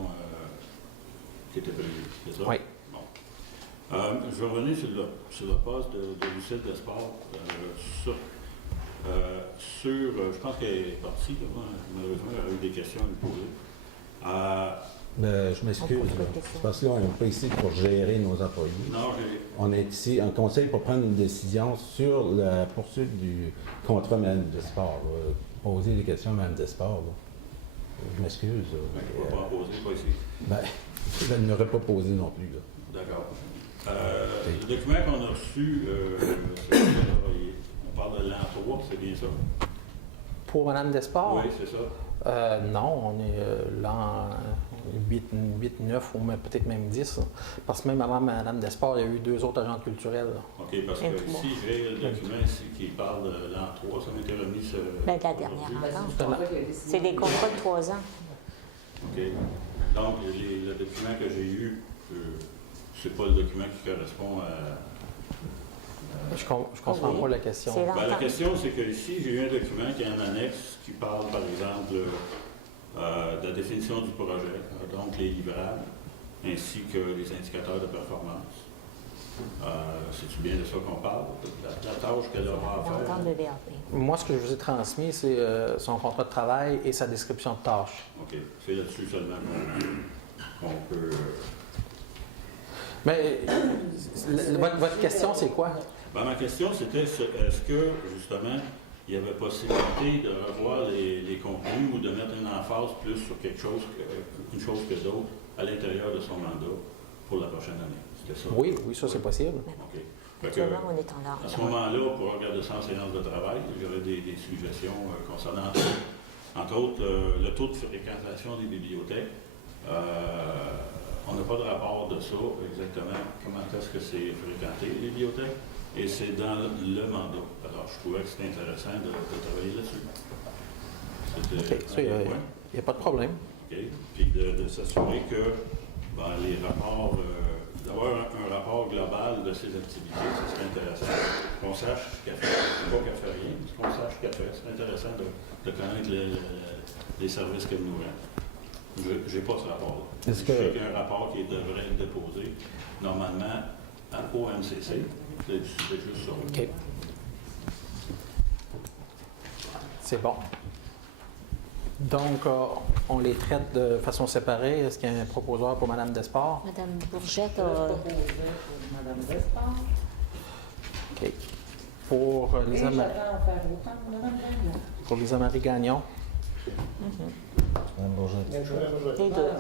qui était prévue. C'est ça? Oui. Bon. Je vais revenir sur le poste de Lucille Desport. Je pense qu'elle est partie, là, malheureusement, elle a eu des questions à lui poser. Je m'excuse, parce que là, on n'est pas ici pour gérer nos employés. Non, on est ici en conseil pour prendre une décision sur la poursuite du contrat Mme Desport. Poser des questions à Mme Desport. Je m'excuse. Je ne peux pas en poser, pas ici. Elle n'aurait pas posé non plus. D'accord. Le document qu'on a reçu, on parle de l'an 3, c'est bien ça? Pour Mme Desport? Oui, c'est ça. Non, on est l'an 8, 9 ou peut-être même 10. Parce que même avant Mme Desport, il y a eu 2 autres agents culturels. OK, parce que si j'ai le document ici qui parle de l'an 3, ça m'était remis ce... La dernière entente. C'est des contrats de 3 ans. OK. Donc, le document que j'ai eu, c'est pas le document qui correspond à... Je comprends pas la question. La question, c'est que ici, j'ai eu un document qui est en annexe qui parle, par exemple, de la définition du projet, donc les livrables, ainsi que les indicateurs de performance. C'est-tu bien de ça qu'on parle? La tâche qu'elle aura à faire? Moi, ce que je vous ai transmis, c'est son contrat de travail et sa description de tâche. OK. C'est là-dessus seulement qu'on peut... Mais votre question, c'est quoi? Ma question, c'était est-ce que, justement, il y avait possibilité de revoir les contenus ou de mettre une emphase plus sur quelque chose, une chose que d'autre à l'intérieur de son mandat pour la prochaine année? C'était ça? Oui, ça c'est possible. OK. On est en ordre. À ce moment-là, on pourra regarder ça en séance de travail. J'aurais des suggestions concernant, entre autres, le taux de fréquentation des bibliothèques. On n'a pas de rapport de ça exactement. Comment est-ce que c'est fréquenté, les bibliothèques? Et c'est dans le mandat. Alors, je trouvais que c'était intéressant de travailler là-dessus. OK, ça, il n'y a pas de problème. OK. Puis de s'assurer que les rapports, d'avoir un rapport global de ces activités, ça serait intéressant. Qu'on sache ce qu'elle fait. Pas qu'elle fait rien, mais qu'on sache ce qu'elle fait. C'est intéressant de connaître les services qu'elle nous rend. Je n'ai pas ce rapport-là. Je sais qu'il y a un rapport qui devrait être déposé, normalement, au MCC. C'est juste ça. OK. C'est bon. Donc, on les traite de façon séparée. Est-ce qu'il y a un proposeur pour Mme Desport? Madame Bourgette a... Madame Desport. OK. Pour Lisa, pour Lisa Marie Gagnon. Madame Bourgette. Les deux.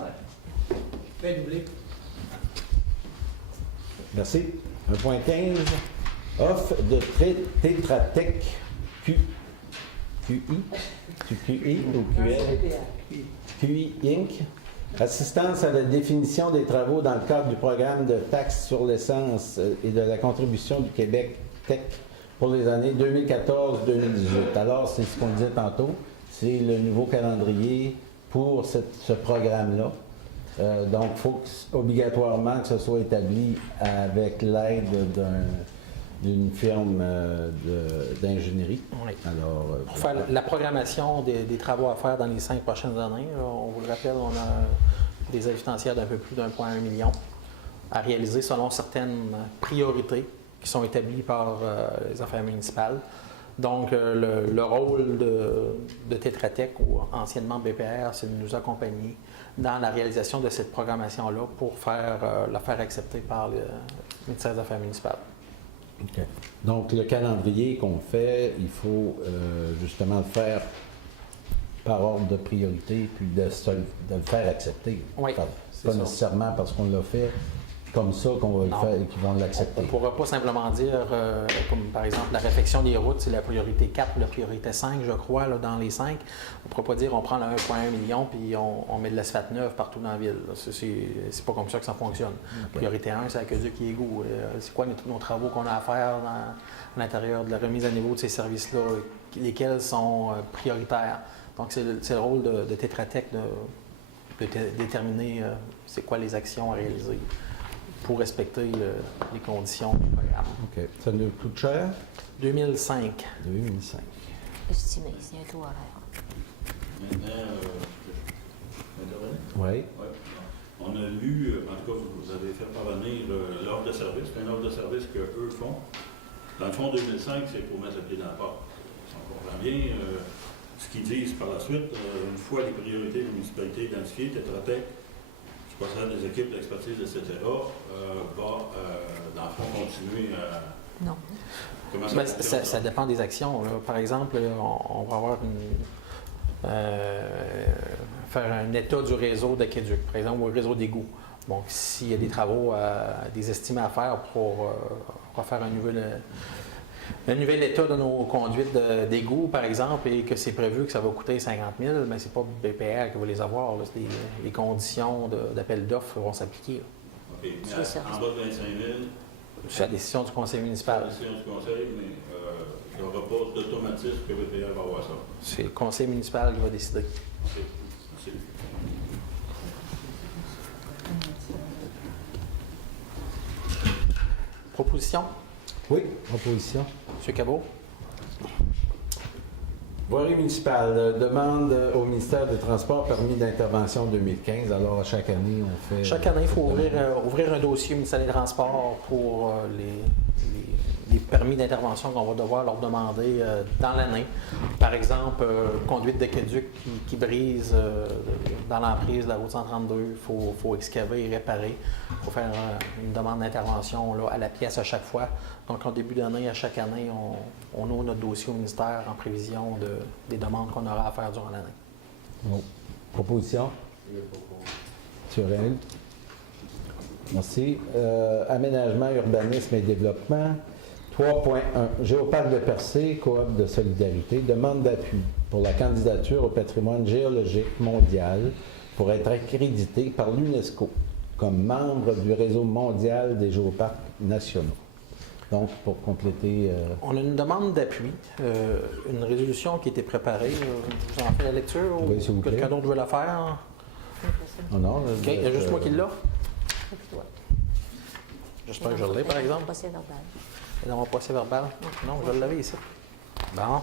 Fait doubler. Merci. 1.15. Offre de Tétratec QI ou QL? QI Inc. Assistance à la définition des travaux dans le cadre du programme de taxe sur l'essence et de la contribution du Québec Tech pour les années 2014-2018. Alors, c'est ce qu'on disait tantôt, c'est le nouveau calendrier pour ce programme-là. Donc, il faut obligatoirement que ce soit établi avec l'aide d'une firme d'ingénierie. Oui. Alors, Pour faire la programmation des travaux à faire dans les 5 prochaines années, on vous le rappelle, on a des aides financières d'un peu plus d'1,1 million à réaliser selon certaines priorités qui sont établies par les affaires municipales. Donc, le rôle de Tétratec, ou anciennement BPR, c'est de nous accompagner dans la réalisation de cette programmation-là pour la faire accepter par le ministère des Affaires municipales. OK. Donc, le calendrier qu'on fait, il faut justement le faire par ordre de priorité, puis de le faire accepter. Oui, Pas nécessairement parce qu'on l'a fait comme ça qu'on va le faire et qu'ils vont l'accepter. On ne pourra pas simplement dire, comme par exemple la réfection des routes, c'est la priorité 4 ou la priorité 5, je crois, là, dans les 5. On ne pourra pas dire on prend le 1,1 million puis on met de l'asphalte neuf partout dans la ville. C'est pas comme ça que ça fonctionne. Okay. Priorité 1, c'est aqueduc et égout. C'est quoi nos travaux qu'on a à faire à l'intérieur de la remise à niveau de ces services-là, lesquels sont prioritaires. Donc, c'est le rôle de Tétratec de déterminer c'est quoi les actions à réaliser pour respecter les conditions du programme. OK. Ça nous coûte cher? 2005. 2005. Estimé, c'est un taux horaire. Maintenant, oui. Ouais. On a lu, en tout cas, vous avez fait parvenir l'ordre de service. C'est un ordre de service qu'eux font. Dans le fond, 2005, c'est pour mettre le pied dans la porte. On comprend bien ce qu'ils disent par la suite. Une fois les priorités des municipalités identifiées, Tétratec, qui possède des équipes d'expertise, etc., va, dans le fond, continuer à... Non. Comment ça dépend des actions. Là. Par exemple, on va avoir faire un état du réseau d'aqueduc, par exemple, ou le réseau d'égout. Donc, s'il y a des travaux, des estimés à faire pour refaire un nouvel état de nos conduites d'égout, par exemple, et que c'est prévu que ça va coûter 50 000, mais c'est pas BPR qui va les avoir. Là. Les conditions d'appel d'offres vont s'appliquer. OK. Mais en bas de 25 000... C'est la décision du conseil municipal. C'est la décision du conseil, mais il n'y aura pas d'automatisme que BPR va avoir ça. C'est le conseil municipal qui va décider. Merci. Proposition? Oui, proposition. M. Cabot? Voirie municipale demande au ministère des Transports permis d'intervention 2015. Alors, chaque année, on fait... Chaque année, il faut ouvrir un dossier au ministère des Transports pour les permis d'intervention qu'on va devoir leur demander dans l'année. Par exemple, conduite d'aqueduc qui brise dans l'emprise de la route 132, il faut excaver et réparer. Il faut faire une demande d'intervention à la pièce à chaque fois. Donc, en début d'année, à chaque année, on ouvre notre dossier au ministère en prévision des demandes qu'on aura à faire durant l'année. Bon. Proposition? Sur elle. Merci. Aménagement, urbanisme et développement. 3.1. Géoparc de Percé, coop de solidarité, demande d'appui pour la candidature au patrimoine géologique mondial pour être accrédité par l'UNESCO comme membre du réseau mondial des géoparcs nationaux. Donc, pour compléter... On a une demande d'appui, une résolution qui a été préparée. Vous en faites la lecture ou oui, quelqu'un d'autre veut la faire? Oh non. OK, il y a juste moi qui l'ai. J'espère que je l'ai, par exemple. Procès verbal. Et dans mon procès verbal? Non, je l'avais ici. Bon.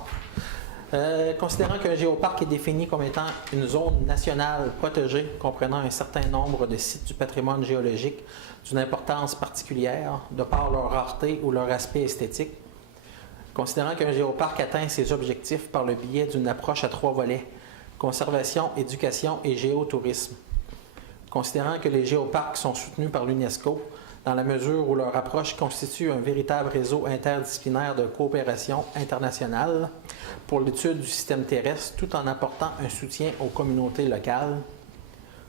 Considérant qu'un géoparc est défini comme étant une zone nationale protégée comprenant un certain nombre de sites du patrimoine géologique d'une importance particulière, de par leur rareté ou leur aspect esthétique, considérant qu'un géoparc atteint ses objectifs par le biais d'une approche à 3 volets, conservation, éducation et géotourisme, considérant que les géoparcs sont soutenus par l'UNESCO, dans la mesure où leur approche constitue un véritable réseau interdisciplinaire de coopération internationale pour l'étude du système terrestre tout en apportant un soutien aux communautés locales,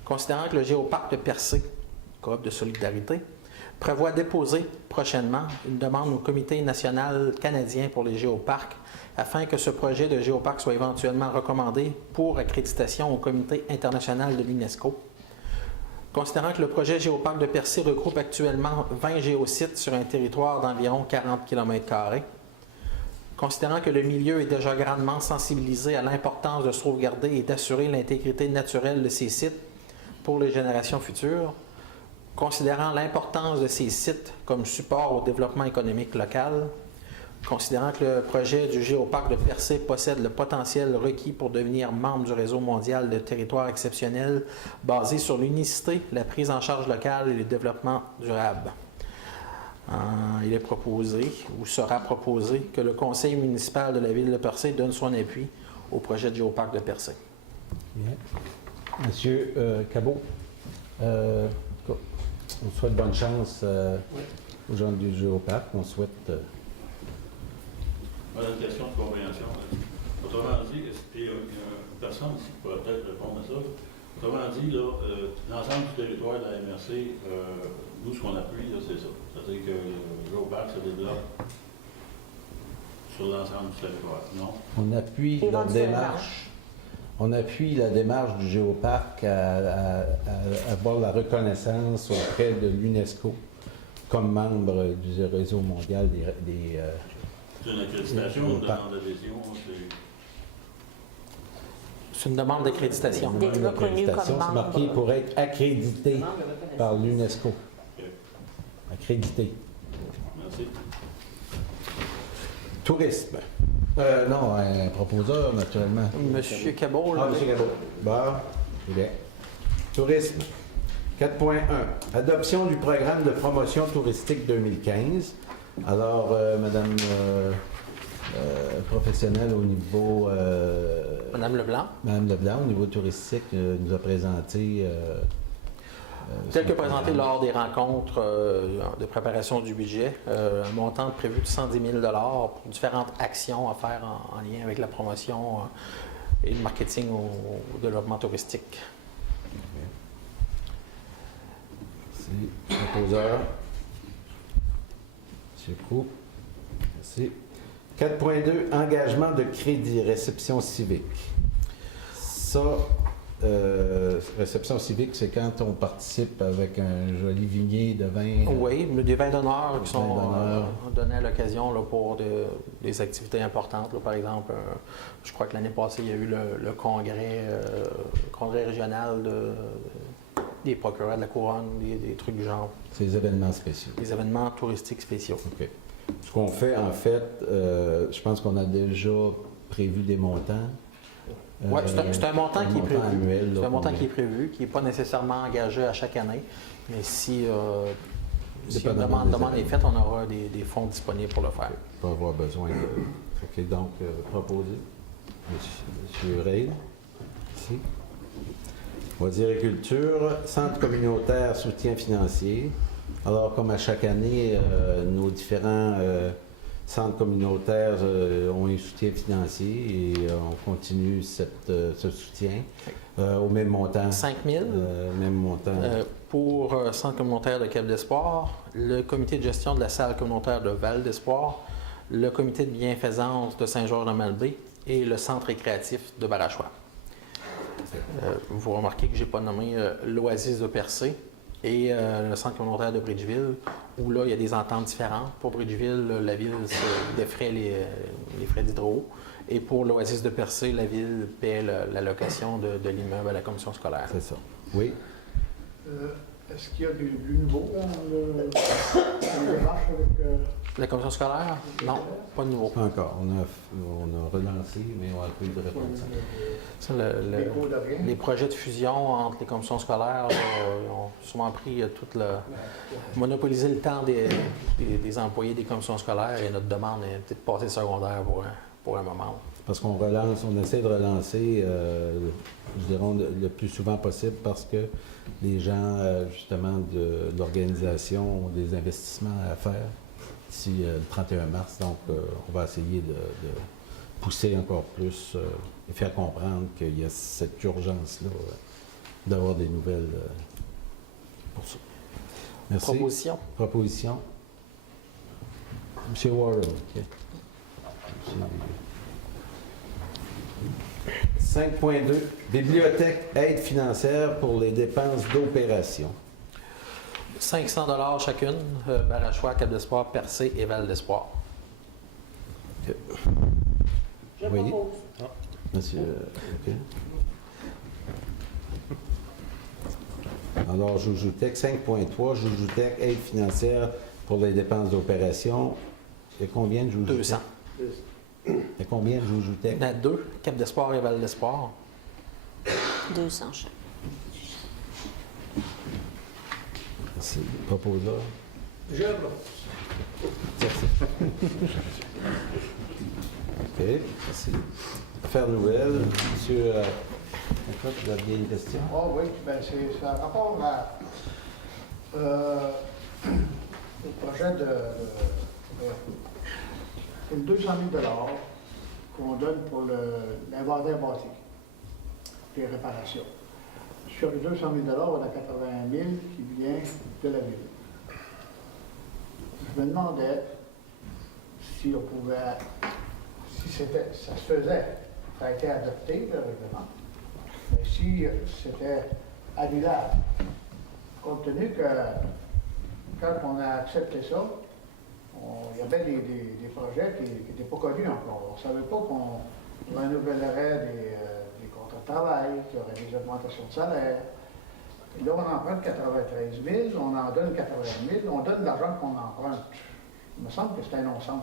considérant que le géoparc de Percé, coop de solidarité, prévoit déposer prochainement une demande au Comité national canadien pour les géoparcs afin que ce projet de géoparc soit éventuellement recommandé pour accréditation au Comité international de l'UNESCO. Considérant que le projet Géoparc de Percé regroupe actuellement 20 géosites sur un territoire d'environ 40 km², considérant que le milieu est déjà grandement sensibilisé à l'importance de sauvegarder et d'assurer l'intégrité naturelle de ces sites pour les générations futures, considérant l'importance de ces sites comme support au développement économique local, considérant que le projet du Géoparc de Percé possède le potentiel requis pour devenir membre du réseau mondial de territoires exceptionnels basé sur l'unicité, la prise en charge locale et le développement durable. Il est proposé ou sera proposé que le conseil municipal de la ville de Percé donne son appui au projet de Géoparc de Percé. Bien. Monsieur Cabot, on souhaite bonne chance aux gens du Géoparc. On souhaite... Voilà une question de compréhension. Autrement dit, et une personne ici pourrait peut-être répondre à ça. Autrement dit, l'ensemble du territoire de la MRC, nous, ce qu'on appuie, c'est ça. C'est-à-dire que le Géoparc se développe sur l'ensemble du territoire, non? On appuie leur démarche. On appuie la démarche du Géoparc à avoir la reconnaissance auprès de l'UNESCO comme membre du réseau mondial des c'est une accréditation, une demande d'adhésion, c'est une demande d'accréditation. D'être reconnu comme c'est membre. marqué pour être accrédité par l'UNESCO. Accrédité. Merci. Tourisme. Non, un proposeur, naturellement. Monsieur Cabot, Ah, M. Cabot. Bon, c'est bien. Tourisme. 4.1. Adoption du programme de promotion touristique 2015. Alors, Madame professionnelle au niveau... Madame Leblanc. Madame Leblanc, au niveau touristique, nous a présenté... Tel que présenté lors des rencontres de préparation du budget, un montant prévu de 110 000 $ pour différentes actions à faire en lien avec la promotion et le marketing au développement touristique. Merci. Proposeur. M. Proulx. Merci. 4.2, engagement de crédit, réception civique. Ça, réception civique, c'est quand on participe avec un joli vignier de vin. Oui, des vins d'honneur qui sont d'honneur. donnés à l'occasion pour des activités importantes. Là, par exemple, je crois que l'année passée, il y a eu le congrès régional des procureurs de la couronne, des trucs du genre. C'est des événements spéciaux. Des événements touristiques spéciaux. OK. Ce qu'on fait, en fait, je pense qu'on a déjà prévu des montants. Oui, c'est un montant qui est prévu. Annuel, là, C'est un montant qui est prévu, qui n'est pas nécessairement engagé à chaque année. Mais si une demande est faite, on aura des fonds disponibles pour le faire. On va avoir besoin de... OK, donc, proposé. Monsieur Reid. Ici. Agriculture, centre communautaire, soutien financier. Alors, comme à chaque année, nos différents centres communautaires ont un soutien financier et on continue ce soutien au même montant. 5 000 même montant. Pour centre communautaire de Cap d'Espoir, le comité de gestion de la salle communautaire de Val d'Espoir, le comité de bienfaisance de Saint-Georges-de-Malbaie et le centre récréatif de Barachois. Vous remarquez que je n'ai pas nommé l'Oasis de Percé et le centre communautaire de Bridgeville, où là, il y a des ententes différentes. Pour Bridgeville, la ville défraie les frais d'hydro. Et pour l'Oasis de Percé, la ville paie la location de l'immeuble à la commission scolaire. C'est ça. Oui. Est-ce qu'il y a du nouveau dans le démarche avec La commission scolaire? Non, pas de nouveau. Pas encore. On a relancé, mais on a pas eu de réponse. Ça, L'écho de rien. les projets de fusion entre les commissions scolaires là, ont souvent pris monopolisé le temps des employés des commissions scolaires et notre demande est peut-être passée secondaire pour un moment. Parce qu'on relance, on essaie de relancer, je dirais, le plus souvent possible parce que les gens, justement, de l'organisation ont des investissements à faire d'ici le 31 mars. Donc, on va essayer de pousser encore plus et faire comprendre qu'il y a cette urgence-là d'avoir des nouvelles pour ça. Merci. Proposition. M. Warren. OK. 5.2. Bibliothèque, aide financière pour les dépenses d'opération. 500 $ chacune, Barachois, Cap d'Espoir, Percé et Val d'Espoir. OK. Je Oui. propose. Monsieur, OK. Alors, Joujou-Tech, 5.3, Joujou-Tech, aide financière pour les dépenses d'opération. Il y a combien de Joujou-Tech? 200. Il y a combien de Joujou-Tech? Il y en a 2, Cap d'Espoir et Val d'Espoir. 200 chaque. Merci. Proposeur. Je propose. Merci. OK, merci. Affaires nouvelles. Monsieur, écoute, vous aviez une question? Ah oui, ben c'est un rapport au projet de c'est 200 000 $ qu'on donne pour l'inventaire bâti, les réparations. Sur les 200 000 $, on a 80 000 qui vient de la ville. Je me demandais si on pouvait, ça se faisait, ça a été adopté, le règlement, mais si c'était annulable, compte tenu que quand on a accepté ça, il y avait des projets qui n'étaient pas connus encore. On ne savait pas qu'on renouvellerait des contrats de travail, qu'il y aurait des augmentations de salaire. Et là, on emprunte 93 000, on en donne 80 000, on donne de l'argent qu'on emprunte. Il me semble que c'est un non-sens.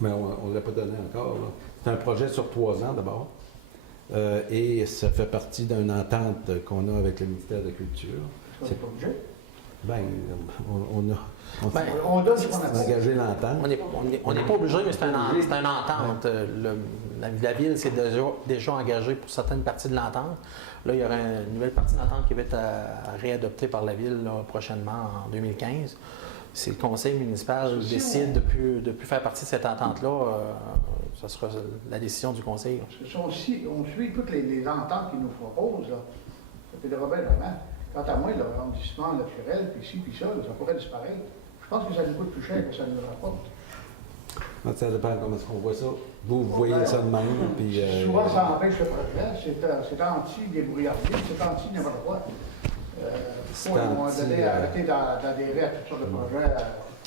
Mais on ne l'a pas donné encore. là. C'est un projet sur 3 ans d'abord. Et ça fait partie d'une entente qu'on a avec le ministère de la Culture. C'est pas obligé. Bien, On donne ce qu'on on a a engagé l'entente. On n'est pas obligé, mais c'est une entente. La ville s'est déjà engagée pour certaines parties de l'entente. Là, il y aura une nouvelle partie de l'entente qui va être réadoptée par la ville là, prochainement en 2015. Si le conseil municipal décide de ne plus faire partie de cette entente-là, ça sera la décision du conseil. On suit toutes les ententes qu'ils nous proposent. Là. Ça fait de Robert vraiment. Quant à moi, l'arrondissement naturel, puis ci, puis ça, ça pourrait disparaître. Je pense que ça nous coûte plus cher que ça nous rapporte. Ça dépend comment est-ce qu'on voit ça. Vous voyez ça de même. Puis, souvent, ça empêche le projet. C'est anti-débrouillardise, c'est anti-n'importe quoi. Il faut à un moment donné arrêter d'adhérer à toutes sortes de projets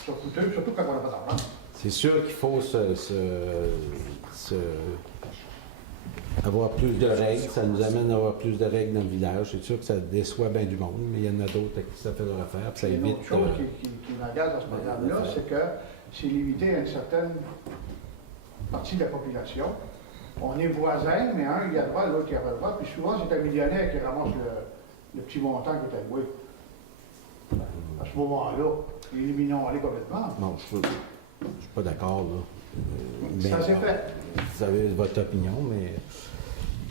coûteux, surtout quand on n'a pas d'argent. C'est sûr qu'il faut avoir plus de règles. Ça nous amène à avoir plus de règles dans le village. C'est sûr que ça déçoit bien du monde, mais il y en a d'autres à qui ça fait leur affaire. Puis ça évite. Une autre chose qui m'agace dans ce programme-là, c'est que c'est limité à une certaine partie de la population. On est voisins, mais un, il y a droit, l'autre, il y a pas droit. Puis souvent, c'est un millionnaire qui ramasse le petit montant qui est alloué. À ce moment-là, éliminons-les complètement. Non, je ne suis pas d'accord, là. Ça s'est fait. Vous avez votre opinion, mais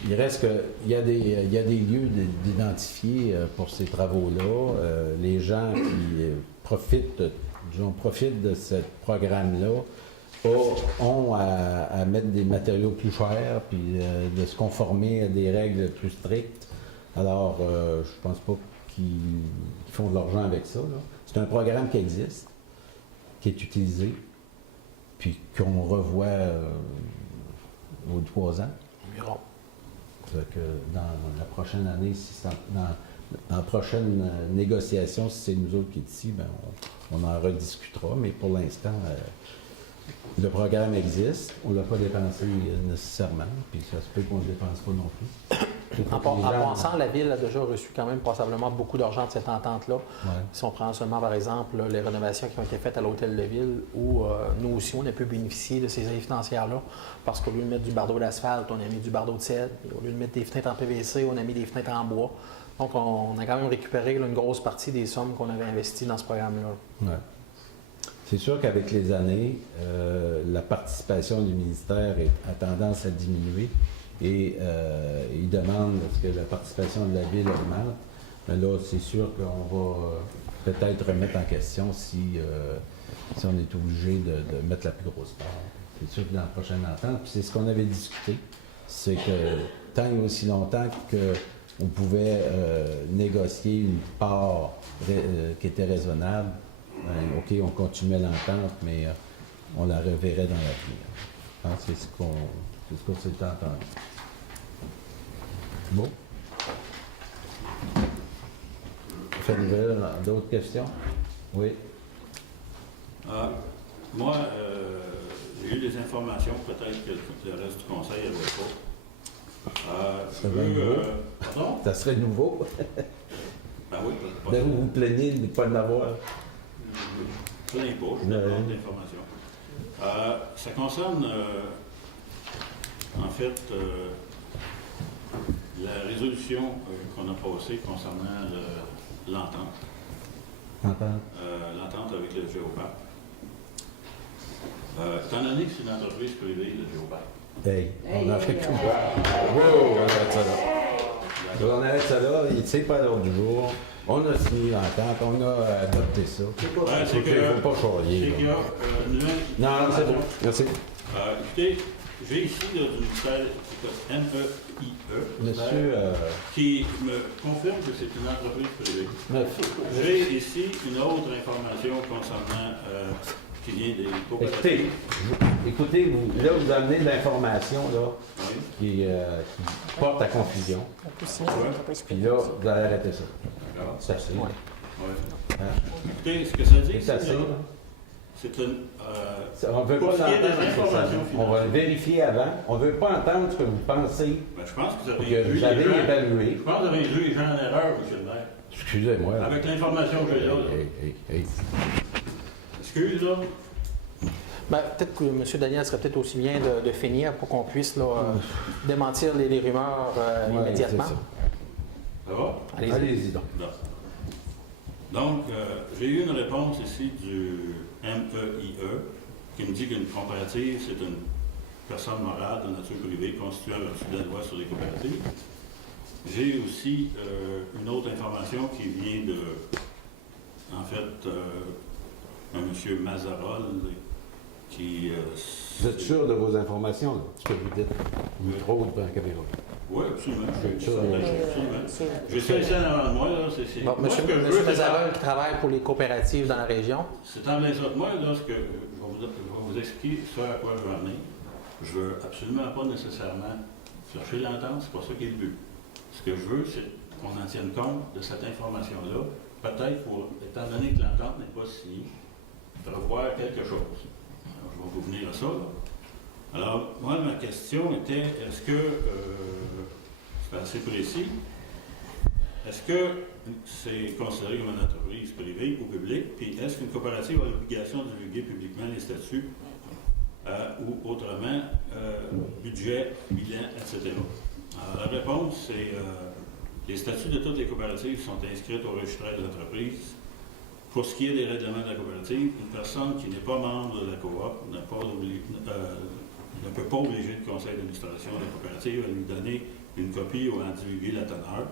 il reste qu'il y a des lieux d'identifier pour ces travaux-là. Les gens qui profitent de ce programme-là ont à mettre des matériaux plus chers, puis de se conformer à des règles plus strictes. Alors, je pense pas qu'ils font de l'argent avec ça. C'est un programme qui existe, qui est utilisé, puis qu'on revoit aux 3 ans. Environ. Que dans la prochaine année, dans la prochaine négociation, si c'est nous autres qui est ici, ben on en rediscutera. Mais pour l'instant, le programme existe. On ne l'a pas dépensé nécessairement, puis ça se peut qu'on ne le dépense pas non plus. En passant, la Ville a déjà reçu quand même passablement beaucoup d'argent de cette entente-là. Ouais. Si on prend seulement, par exemple, là, les rénovations qui ont été faites à l'Hôtel de Ville, où nous aussi, on a pu bénéficier de ces aides financières-là, parce qu'au lieu de mettre du bardeau d'asphalte, on a mis du bardeau de cèdre. Au lieu de mettre des fenêtres en PVC, on a mis des fenêtres en bois. Donc, on a quand même récupéré là, une grosse partie des sommes qu'on avait investies dans ce programme-là. Ouais. C'est sûr qu'avec les années, la participation du ministère a tendance à diminuer et il demande à ce que la participation de la Ville augmente. Mais là, c'est sûr qu'on va peut-être remettre en question si on est obligé de mettre la plus grosse part. C'est sûr que dans la prochaine entente, puis c'est ce qu'on avait discuté, c'est que tant et aussi longtemps qu'on pouvait négocier une part qui était raisonnable, ben, OK, on continuait l'entente, mais on la reverrait dans l'avenir. Je pense que c'est ce qu'on s'est entendu. Bon. Fait nouvelle, d'autres questions? Oui. Moi, j'ai eu des informations, peut-être que le reste du conseil n'avait pas. Ça serait nouveau. Pardon? Ça serait nouveau. Ben oui, pas Là, vous vous plaignez de ne pas l'avoir. Je ne plains pas, je demande d'informations. Ça concerne, en fait, la résolution qu'on a passée concernant l'entente. L'entente avec le Géoparc. Étant donné que c'est une entreprise privée, le Géoparc. Hey, on a fait tout. Wow, on arrête ça là. On arrête ça là, il ne sait pas l'ordre du jour. On a signé l'entente, on a adopté ça. C'est que, il ne faut pas charrier. Non, c'est bon. Merci. Écoutez, j'ai ici là, du ministère MEIE Monsieur. qui me confirme que c'est une entreprise privée. J'ai ici une autre information concernant qui vient des coopératives. Écoutez, là, vous amenez de l'information là, qui porte à confusion. Puis là, vous allez arrêter ça. C'est assez. Écoutez, ce que ça dit, c'est assez. C'est une. On ne veut pas l'entendre. On va le vérifier avant. On ne veut pas entendre ce que vous pensez. Ben, je pense que vous avez évalué. Je pense que vous avez induit les gens en erreur, M. le maire. Excusez-moi. Avec l'information que j'ai là. Excuse, là. Ben, peut-être que M. Daniel serait peut-être aussi bien de finir pour qu'on puisse là, démentir les rumeurs immédiatement. Ça va? Allez-y donc. Donc, j'ai eu une réponse ici du MEIE qui me dit qu'une coopérative, c'est une personne morale de nature privée constituée en vertu de la loi sur les coopératives. J'ai aussi une autre information qui vient de, en fait, un monsieur Mazarol qui... vous êtes sûr de vos informations, là, ce que vous dites? Vous trop devant la caméra. Oui, absolument. J'ai fait ça avant de moi. Là. Bon, monsieur Mazarol qui travaille pour les coopératives dans la région. C'est en ça de moi, là, ce que je vais vous expliquer ce à quoi je veux amener. Je ne veux absolument pas nécessairement chercher l'entente, c'est pas ça qui est le but. Ce que je veux, c'est qu'on en tienne compte de cette information-là, peut-être pour, étant donné que l'entente n'est pas signée, revoir quelque chose. Alors, je vais vous venir à ça. Là. Alors, moi, ma question était, est-ce que, c'est assez précis, est-ce que c'est considéré comme une entreprise privée ou publique, puis est-ce qu'une coopérative a l'obligation de divulguer publiquement les statuts ou autrement, budget, bilan, etc. Alors, la réponse, c'est les statuts de toutes les coopératives sont inscrits au registre de l'entreprise. Pour ce qui est des règlements de la coopérative, une personne qui n'est pas membre de la coop ne peut pas obliger le conseil d'administration de la coopérative à lui donner une copie ou à en divulguer la teneur.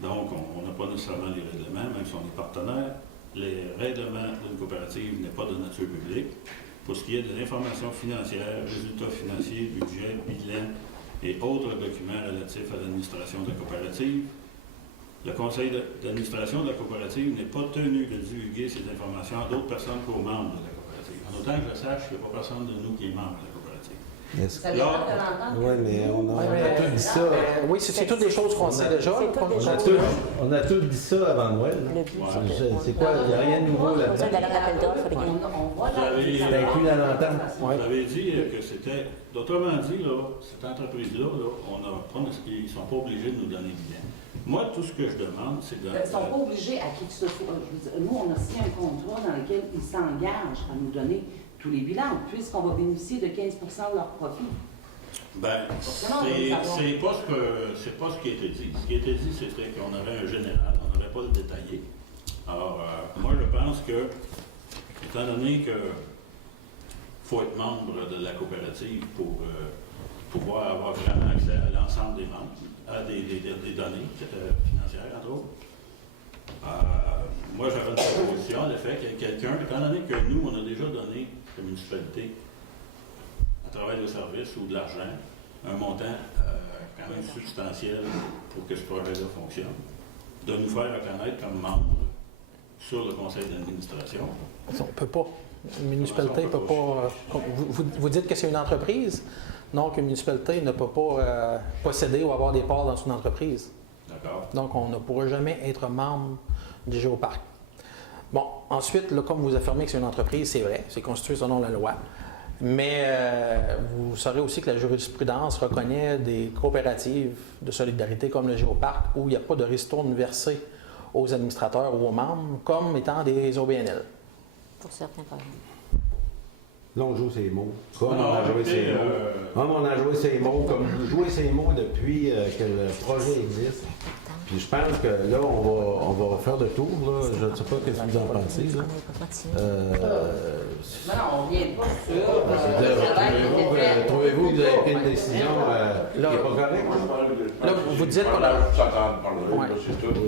Donc, on n'a pas nécessairement les règlements, même si on est partenaire. Les règlements d'une coopérative n'est pas de nature publique. Pour ce qui est de l'information financière, résultats financiers, budget, bilan et autres documents relatifs à l'administration de la coopérative, le conseil d'administration de la coopérative n'est pas tenu de divulguer ces informations à d'autres personnes qu'aux membres de la coopérative. En autant que je sache, il n'y a pas personne de nous qui est membre de la coopérative. Ça dépend de l'entente. Oui, mais on a tout dit ça. Oui, c'est toutes des choses qu'on sait déjà. On a tout dit ça avant Noël. C'est quoi? Il n'y a rien de nouveau là-dedans. C'est inclus dans l'entente. Vous avez dit que c'était, autrement dit, là, cette entreprise-là, ils ne sont pas obligés de nous donner le bien. Moi, tout ce que je demande, c'est de... Ils ne sont pas obligés à qui que ce soit. Nous, on a signé un contrat dans lequel ils s'engagent à nous donner tous les bilans, puisqu'on va bénéficier de 15 de leur profit. Ben, c'est pas ce qui a été dit. Ce qui a été dit, c'était qu'on avait un général, on n'avait pas le détaillé. Alors, moi, je pense que, étant donné que faut être membre de la coopérative pour pouvoir avoir vraiment accès à l'ensemble des membres, à des données financières, entre autres, moi, j'avais une proposition, à l'effet qu'il y ait quelqu'un, étant donné que nous, on a déjà donné, la municipalité, à travers le service ou de l'argent, un montant quand même substantiel pour que ce projet-là fonctionne, de nous faire reconnaître comme membre sur le conseil d'administration. On ne peut pas. Une municipalité ne peut pas... Vous dites que c'est une entreprise? Non, qu'une municipalité ne peut pas posséder ou avoir des parts dans une entreprise. D'accord. Donc, on ne pourra jamais être membre du Géoparc. Bon, ensuite, là, comme vous affirmez que c'est une entreprise, c'est vrai, c'est constitué selon la loi. Mais vous saurez aussi que la jurisprudence reconnaît des coopératives de solidarité comme le Géoparc où il n'y a pas de ristourne versée aux administrateurs ou aux membres comme étant des OBNL. Pour certains problèmes. Là, on joue ces mots. Comme on a joué ces mots. Comme on a joué ces mots, comme vous jouez ces mots depuis que le projet existe. Puis je pense que là, on va faire de tour. Là. Je ne sais pas ce que vous en pensez. Là. Non, on ne vient pas sur... Trouvez-vous que vous avez pris une décision qui n'est pas correcte? Là, vous dites qu'on a...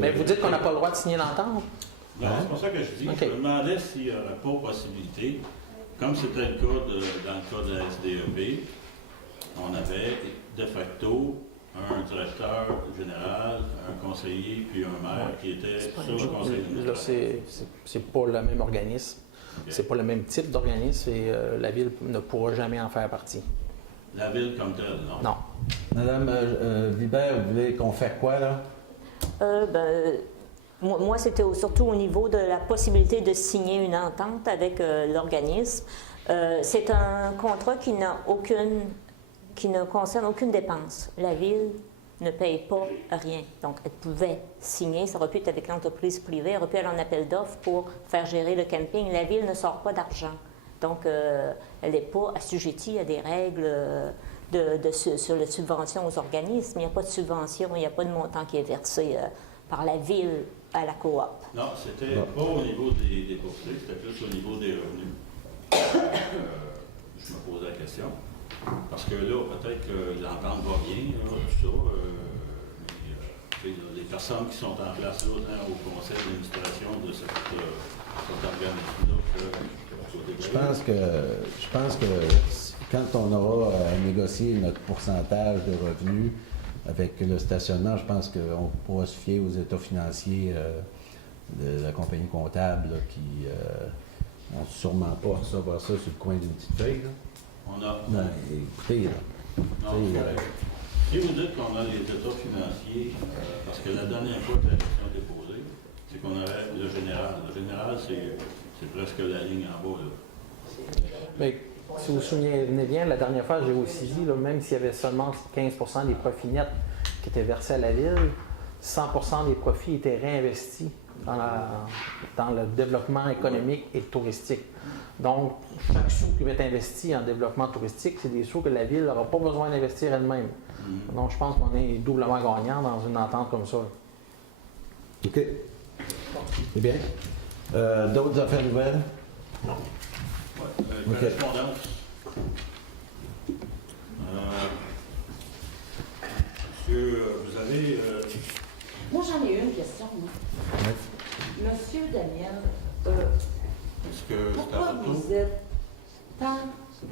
Mais vous dites qu'on n'a pas le droit de signer l'entente? Non, c'est pour ça que je dis. Okay. Je me demandais s'il n'y aurait pas possibilité, comme c'était le cas dans le cas de la SDEP, on avait de facto un directeur général, un conseiller, puis un maire qui était sur le conseil d'administration. Là, c'est pas le même organisme. Okay. C'est pas le même type d'organisme et la Ville ne pourra jamais en faire partie. La Ville comme telle, non? Non. Madame Vibert, vous voulez qu'on fasse quoi, là? Moi, c'était surtout au niveau de la possibilité de signer une entente avec l'organisme. C'est un contrat qui ne concerne aucune dépense. La Ville ne paye pas rien. Donc, elle pouvait signer, ça aurait pu être avec l'entreprise privée, elle aurait pu aller en appel d'offres pour faire gérer le camping. La Ville ne sort pas d'argent. Donc, elle n'est pas assujettie à des règles sur la subvention aux organismes. Il n'y a pas de subvention, il n'y a pas de montant qui est versé par la Ville à la coop. Non, c'était pas au niveau des boursiers, c'était plus au niveau des revenus. Je me posais la question. Parce que là, peut-être que l'entente va bien, là, tout ça. Mais les personnes qui sont en place là, au conseil d'administration de cet organisme-là, je pense que quand on aura à négocier notre pourcentage de revenus avec le stationnement, je pense qu'on pourra se fier aux états financiers de la compagnie comptable là, qui n'ont sûrement pas recevoir ça sur le coin d'une petite feuille. Là. Non, écoutez, là. Non, si vous dites qu'on a les états financiers, parce que la dernière fois que la question a été posée, c'est qu'on avait le général. Le général, c'est presque la ligne en bas. Là. Mais si vous vous souvenez bien, la dernière fois, j'ai aussi dit, là, même s'il y avait seulement 15 des profits nets qui étaient versés à la Ville, 100 des profits étaient réinvestis dans le développement économique et touristique. Donc, chaque sou qui va être investi en développement touristique, c'est des sous que la Ville n'aura pas besoin d'investir elle-même. Donc, je pense qu'on est doublement gagnant dans une entente comme ça. OK. C'est bien. D'autres affaires nouvelles? Non. Correspondance. Monsieur, vous avez... Moi, j'en ai une question. Oui. Monsieur Daniel, pourquoi vous êtes tant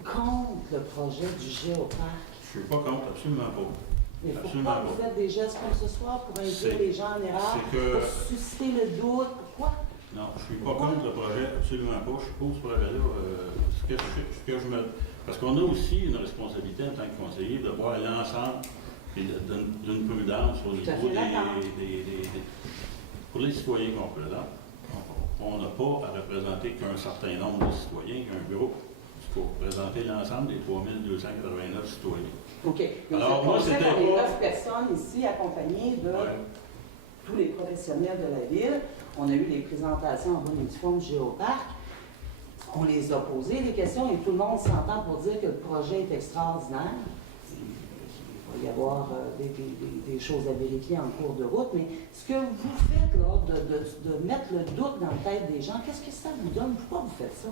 contre le projet du Géoparc? Je ne suis pas contre, absolument pas. Mais pourquoi vous faites des gestes comme ce soir pour induire les gens en erreur, pour susciter le doute? Pourquoi? Non, je ne suis pas contre le projet, absolument pas. Je suis pour ce projet-là. Parce qu'on a aussi une responsabilité en tant que conseiller de voir l'ensemble d'une prudence au Tout à niveau fait d'accord. pour les citoyens qu'on représente. On n'a pas à représenter qu'un certain nombre de citoyens, qu'un groupe. Il faut représenter l'ensemble des 3289 citoyens. OK. Donc, Alors, moi, c'était on est pas... 9 personnes ici accompagnées de Ouais. tous les professionnels de la ville. On a eu des présentations en bonne et due forme du Géoparc. On les a posées, les questions, et tout le monde s'entend pour dire que le projet est extraordinaire. Il va y avoir des choses à vérifier en cours de route, mais ce que vous faites, là, de mettre le doute dans la tête des gens, qu'est-ce que ça vous donne? Pourquoi vous faites ça?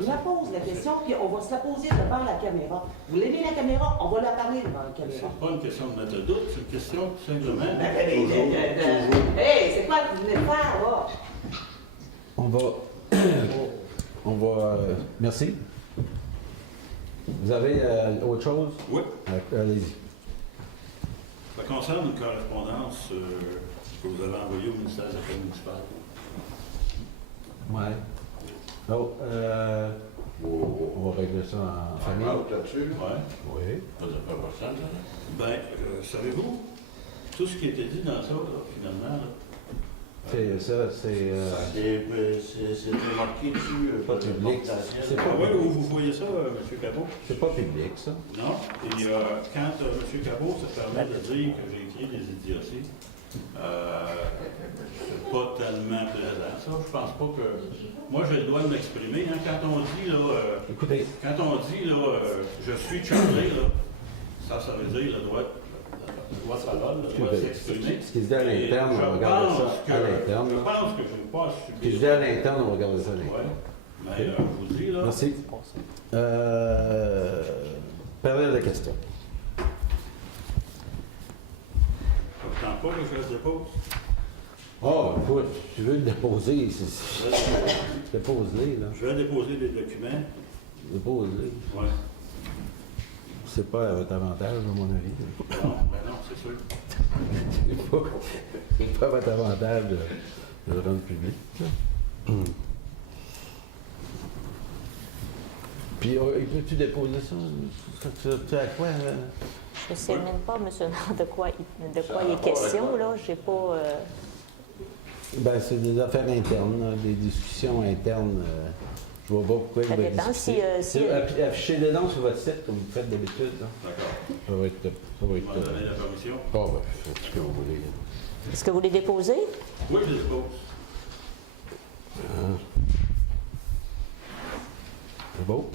Je la pose, la question, puis on va se la poser devant la caméra. Vous l'aimez, la caméra? On va la parler devant la caméra. C'est pas une question de mettre le doute, c'est une question tout simplement... Hey, c'est quoi que vous venez de faire, là? On va merci. Vous avez autre chose? Oui. Allez-y. Ça concerne une correspondance que vous avez envoyée au ministère des Affaires municipales. Ouais. Donc, on va régler ça en famille. Là-dessus? Oui. Oui. Ça fait pas ça, ça? Ben, savez-vous, tout ce qui était dit dans ça, là, finalement, là, C'est ça, c'est. C'est marqué dessus. Pas public. C'est ah pas ouais, public. vous voyez ça, M. Cabot? C'est pas public, ça. Non. Et quand M. Cabot se permet de dire que j'ai écrit des idioties, c'est pas tellement plaisant. Ça, je pense pas que... Moi, j'ai le droit de m'exprimer. Hein, quand on dit, là... Écoutez. Quand on dit, là, je suis Charlie, là, ça veut dire le droit de parole, le droit de s'exprimer. Ce qui se dit à l'interne, on regarde ça à l'interne. Je pense que je ne vais pas subir. Ce qui se dit à l'interne, on regarde ça à l'interne. Oui. Mais je vous dis, là... Merci. Période de questions. Je ne pas que je le dépose. Oh, écoute, tu veux le déposer, dépose-les, là. Je vais déposer des documents. Dépose-les. Oui. C'est pas à votre avantage, à mon avis. Non, ben non, c'est sûr. C'est pas à votre avantage de le rendre public. Puis, peux-tu déposer ça? Tu as quoi? Je ne sais même pas, monsieur, de quoi il est question, là. J'ai pas... Ben, c'est des affaires internes, là, des discussions internes. Je vois pas pourquoi Ça il va dépend discuter. Affichez-les donc sur votre site, comme vous faites d'habitude. D'accord. Ça va être... Vous m'en donnez la permission? Oh, ben, faites ce que vous voulez. Est-ce que vous les déposez? Oui, je les dépose. C'est beau?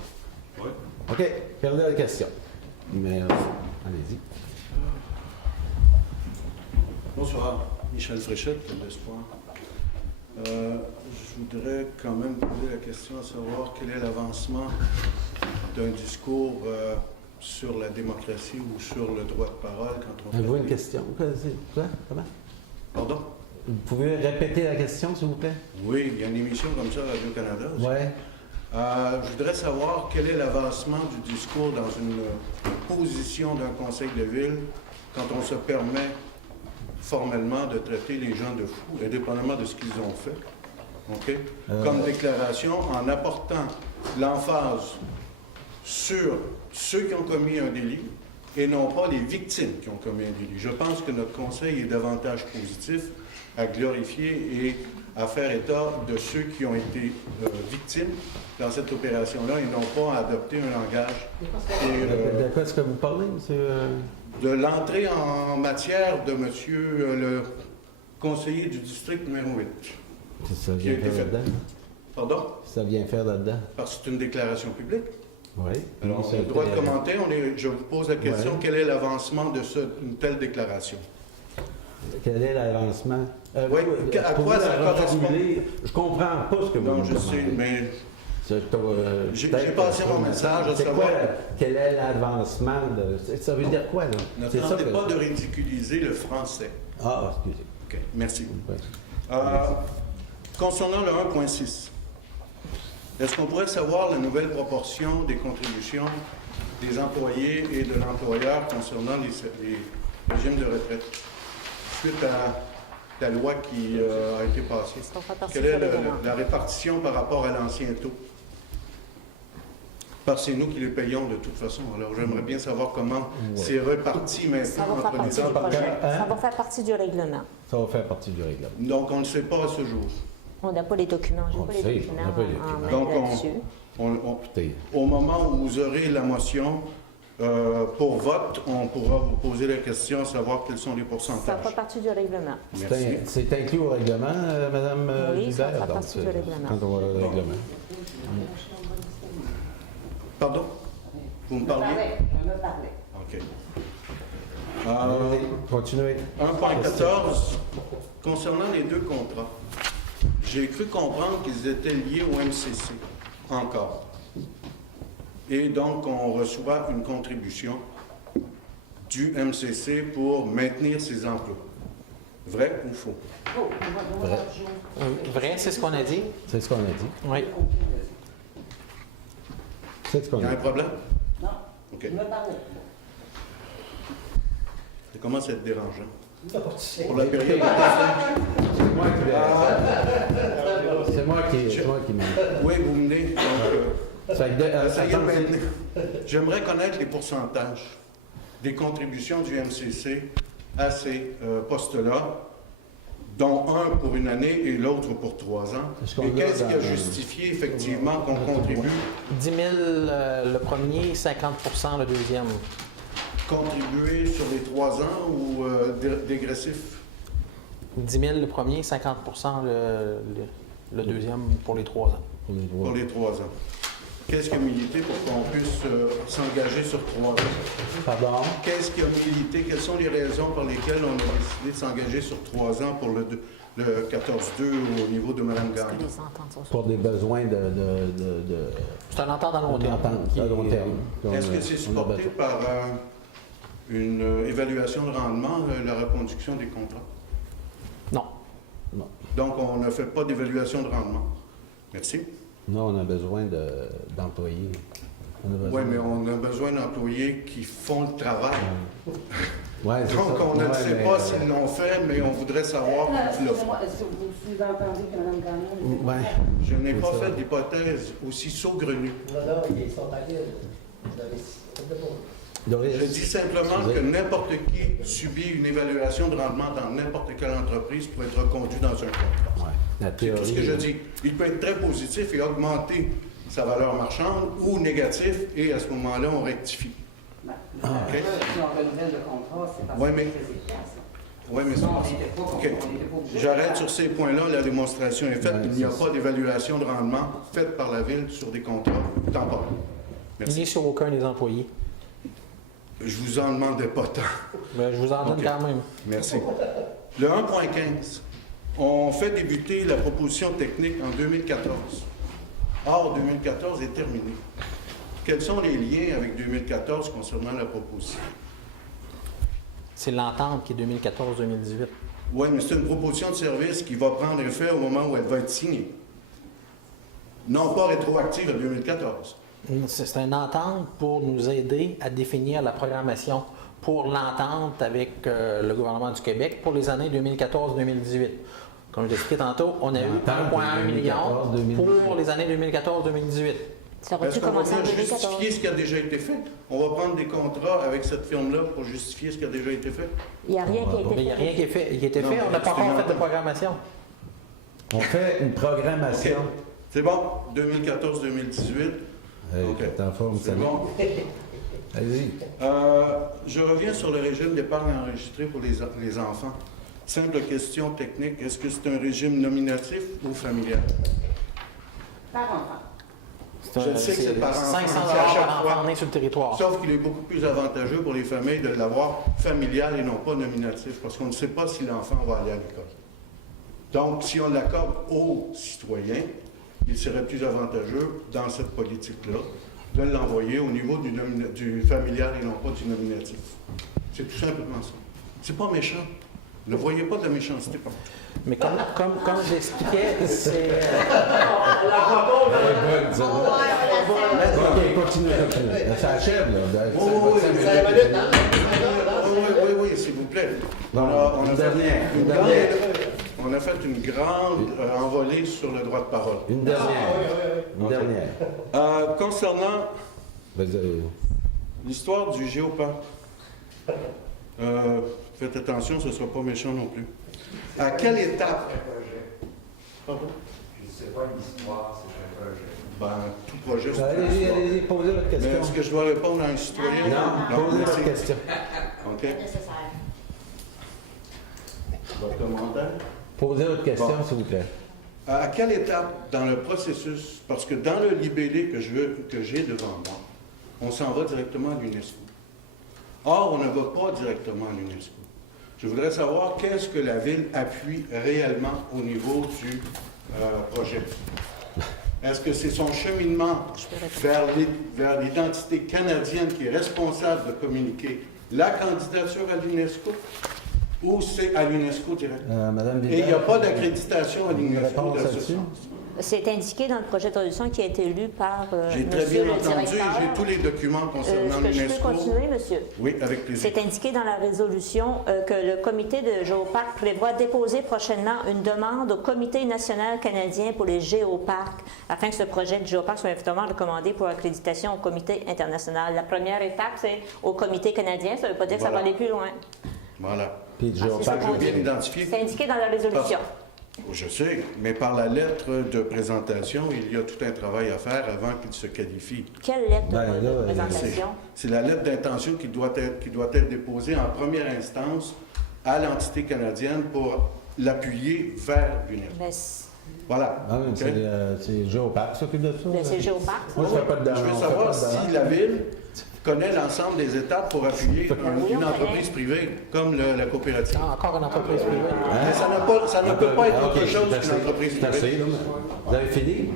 Oui. OK, perdez la question. Mais, allez-y. Bonsoir, Michel Fréchette, de l'Espoir. Je voudrais quand même poser la question à savoir quel est l'avancement d'un discours sur la démocratie ou sur le droit de parole quand on... Avez-vous une question? Quoi? Comment? Pardon? Vous pouvez répéter la question, s'il vous plaît? Oui, il y a une émission comme ça à Radio-Canada aussi. Oui. Je voudrais savoir quel est l'avancement du discours dans une position d'un conseil de ville quand on se permet formellement de traiter les gens de fous, indépendamment de ce qu'ils ont fait. OK? Comme déclaration, en apportant l'emphase sur ceux qui ont commis un délit et non pas les victimes qui ont commis un délit. Je pense que notre conseil est davantage positif à glorifier et à faire état de ceux qui ont été victimes dans cette opération-là et non pas à adopter un langage. De quoi est-ce que vous parlez, monsieur? De l'entrée en matière de monsieur le conseiller du district numéro 8. Ça vient faire là-dedans? Pardon? Ça vient faire là-dedans? Parce que c'est une déclaration publique. Oui. Alors, on a le droit de commenter. Je vous pose la question, quel est l'avancement de une telle déclaration? Quel est l'avancement? Oui, à quoi ça correspond? Je comprends pas ce que vous Non, me je sais, demandez. mais j'ai peut-être passé pas, mon message à c'est savoir... quoi, quel est l'avancement de... Ça veut dire quoi, là? Ne C'est ça tentez que... pas de ridiculiser le français. Ah, excusez. OK, merci. Ouais. Concernant le 1.6, est-ce qu'on pourrait savoir la nouvelle proportion des contributions des employés et de l'employeur concernant les régimes de retraite suite à la loi qui a été passée? Quelle est la répartition par rapport à l'ancien taux? Parce que c'est nous qui les payons de toute façon. Alors, j'aimerais bien savoir comment c'est reparti Ça maintenant va faire entre les partie du entités. projet. Ça va faire partie du règlement. Ça va faire partie du règlement. Donc, on ne sait pas à ce jour. On n'a pas les documents. J'ai On pas le les sait, documents on n'a pas les en main Donc, là-dessus. au moment où vous aurez la motion pour vote, on pourra vous poser la question, savoir quels sont les Ça pourcentages. fait partie du règlement. Merci. C'est inclus au règlement, Mme Oui, ça Gilbert? fait partie du règlement. Quand on va au règlement. Pardon? Vous me parliez? Je me parlais. OK. Allez, continuez. 1.14, concernant les deux contrats, j'ai cru comprendre qu'ils étaient liés au MCC, encore. Et donc, on reçoit une contribution du MCC pour maintenir ces emplois. Vrai ou faux? Vrai. Vrai, c'est ce qu'on a dit? C'est ce qu'on a dit. Oui. C'est ce qu'on Il y a a un dit. problème? Non, OK. je me parlais. Ça commence à être dérangeant. Non, Pour la période. C'est moi qui mets. Oui, vous menez. Donc, Ça fait que ça y est, attends, maintenant. J'aimerais connaître les pourcentages des contributions du MCC à ces postes-là, dont un pour une année et l'autre pour 3 ans. Est-ce qu'on Et a qu'est-ce qui a dans- justifié effectivement qu'on contribue, 10 000 le premier, 50 le deuxième. contribuer sur les 3 ans ou dégressif? 10 000 le premier, 50 le deuxième pour les 3 ans. Pour les 3 ans. Qu'est-ce qui a milité pour qu'on puisse s'engager sur 3 ans? Pardon? Qu'est-ce qui a milité? Quelles sont les raisons par lesquelles on a décidé de s'engager sur 3 ans pour le 14-2 au niveau de Mme Est-ce que Gagnon? les ententes sont Pour des besoins de C'est un entente à long terme. à long terme. Est-ce que c'est On a supporté besoin. par une évaluation de rendement, la reconduction des contrats? Non. Donc, on ne fait pas d'évaluation de rendement. Merci. Non, on a besoin d'employés. On a besoin Oui, mais on a besoin d'employés qui font le travail. Ouais, c'est Donc, ça. on ne Ouais, sait mais, pas s'ils l'ont fait, mais on voudrait savoir qui l'a fait. Excusez-moi, est-ce que vous sous-entendez que Mme Gagnon... Ouais. Je n'ai C'est pas ça. fait d'hypothèse aussi saugrenue. Non, ils sont à l'île. Vous avez... Doris, Je dis simplement excusez. que n'importe qui subit une évaluation de rendement dans n'importe quelle entreprise pour être reconduit dans un contrat. Ouais. La C'est théorie. tout ce que je dis. Il peut être très positif et augmenter sa valeur marchande ou négatif, et à ce moment-là, on rectifie. Ben, Ah. OK. Si on renouvelle le contrat, c'est parce Ouais, que mais- c'est efficace. Oui, mais Non, on c'est n'était pas, OK. on n'était pas obligé. J'arrête sur ces points-là. La démonstration est faite. Ouais, Il n'y a c'est pas d'évaluation de rendement faite par la Ville sur des contrats temporaires. Merci. Ni sur aucun des employés. Je vous en demandais pas tant. Mais je vous en donne OK. quand même. Merci. Le 1.15. On fait débuter la proposition technique en 2014. Or, 2014 est terminé. Quels sont les liens avec 2014 concernant la proposition? C'est l'entente qui est 2014-2018. Oui, mais c'est une proposition de service qui va prendre effet au moment où elle va être signée. Non pas rétroactive à 2014. C'est une entente pour nous aider à définir la programmation pour l'entente avec le gouvernement du Québec pour les années 2014-2018. Comme je l'ai expliqué tantôt, on a eu L'entente 1,1 million 2014-2018. pour les années 2014-2018. Ça aurait Est-ce dû qu'on va commencer en venir 2014. justifier ce qui a déjà été fait? On va prendre des contrats avec cette firme-là pour justifier ce qui a déjà été fait? Il n'y a rien qui a Mais il été n'y a fait. rien qui est fait. Il a été Non, fait, mais on n'a pas c'est encore une fait de programmation. On fait une programmation. OK. C'est bon? 2014-2018. Hey, OK. t'es en forme, C'est Samy. bon? Allez-y. Je reviens sur le régime d'épargne enregistré pour les enfants. Simple question technique. Est-ce que c'est un régime nominatif ou familial? Par enfant. Je le sais que c'est par enfant, 500 c'est à chaque par fois. enfant né sur le territoire. Sauf qu'il est beaucoup plus avantageux pour les familles de l'avoir familial et non pas nominatif, parce qu'on ne sait pas si l'enfant va aller à l'école. Donc, si on l'accorde aux citoyens, il serait plus avantageux, dans cette politique-là, de l'envoyer au niveau du familial et non pas du nominatif. C'est tout simplement ça. C'est pas méchant. Ne voyez pas de la méchanceté par Mais comme je l'expliquais, c'est... OK, continue. Ça achève, là. Oui, s'il vous plaît. Non, On a une fait dernière, une une grande- dernière. On a fait une grande envolée sur le droit de parole. Une dernière. Une dernière. Concernant L'histoire du géoparc. Faites attention, ce ne sera pas méchant non plus. À quelle étape? Pardon? Je ne sais pas l'histoire, c'est un projet. Ben, tout projet, c'est Allez-y, posez votre question. Mais est-ce que je dois répondre à un citoyen? Non, posez votre question. OK. Nécessaire. Votre commentaire? Posez votre question, Bon. s'il vous plaît. À quelle étape dans le processus, parce que dans le libellé que j'ai devant moi, on s'en va directement à l'UNESCO. Or, on ne va pas directement à l'UNESCO. Je voudrais savoir qu'est-ce que la Ville appuie réellement au niveau du projet. Est-ce que c'est son cheminement vers l'identité canadienne qui est responsable de communiquer la candidature à l'UNESCO ou c'est à l'UNESCO directement? Madame Et il n'y a Vidal, pas d'accréditation à l'UNESCO de ce là-dessus? sens. C'est indiqué dans le projet de résolution qui a été lu par J'ai très monsieur bien le entendu et directeur. j'ai tous les documents concernant Est-ce que je peux l'UNESCO. continuer, monsieur? Oui, avec plaisir. C'est indiqué dans la résolution que le comité de géoparc prévoit déposer prochainement une demande au Comité national canadien pour les géoparcs afin que ce projet de géoparc soit évidemment recommandé pour accréditation au comité international. La première étape, c'est au comité canadien. Ça ne veut pas dire que ça va aller plus loin. Voilà. Puis le c'est ça géoparc, qu'on Je viens dit. d'identifier. C'est indiqué dans la résolution. Je sais, mais par la lettre de présentation, il y a tout un travail à faire avant qu'il se qualifie. Quelle lettre Ben, de là, présentation? C'est la lettre d'intention qui doit être déposée en première instance à l'entité canadienne pour l'appuyer vers l'UNESCO. Mais Voilà. Ah, mais OK? c'est Géoparc qui s'occupe de ça. ben, c'est géoparc. Moi, je ne fais pas de Je demande. veux savoir si la Ville connaît l'ensemble des étapes pour appuyer une entreprise privée comme la coopérative. Ah, encore une entreprise privée. Mais ça ne peut pas être autre chose qu'une entreprise C'est assez, privée. là. Vous avez fini?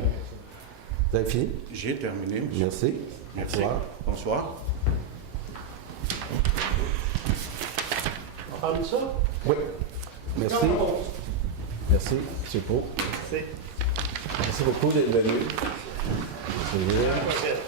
Vous avez fini? J'ai terminé, monsieur. Merci. Merci. Bonsoir. Bonsoir. On parle de ça? Oui. Merci. Merci, M. Pau. C'est Merci beaucoup d'être venu. C'est bien.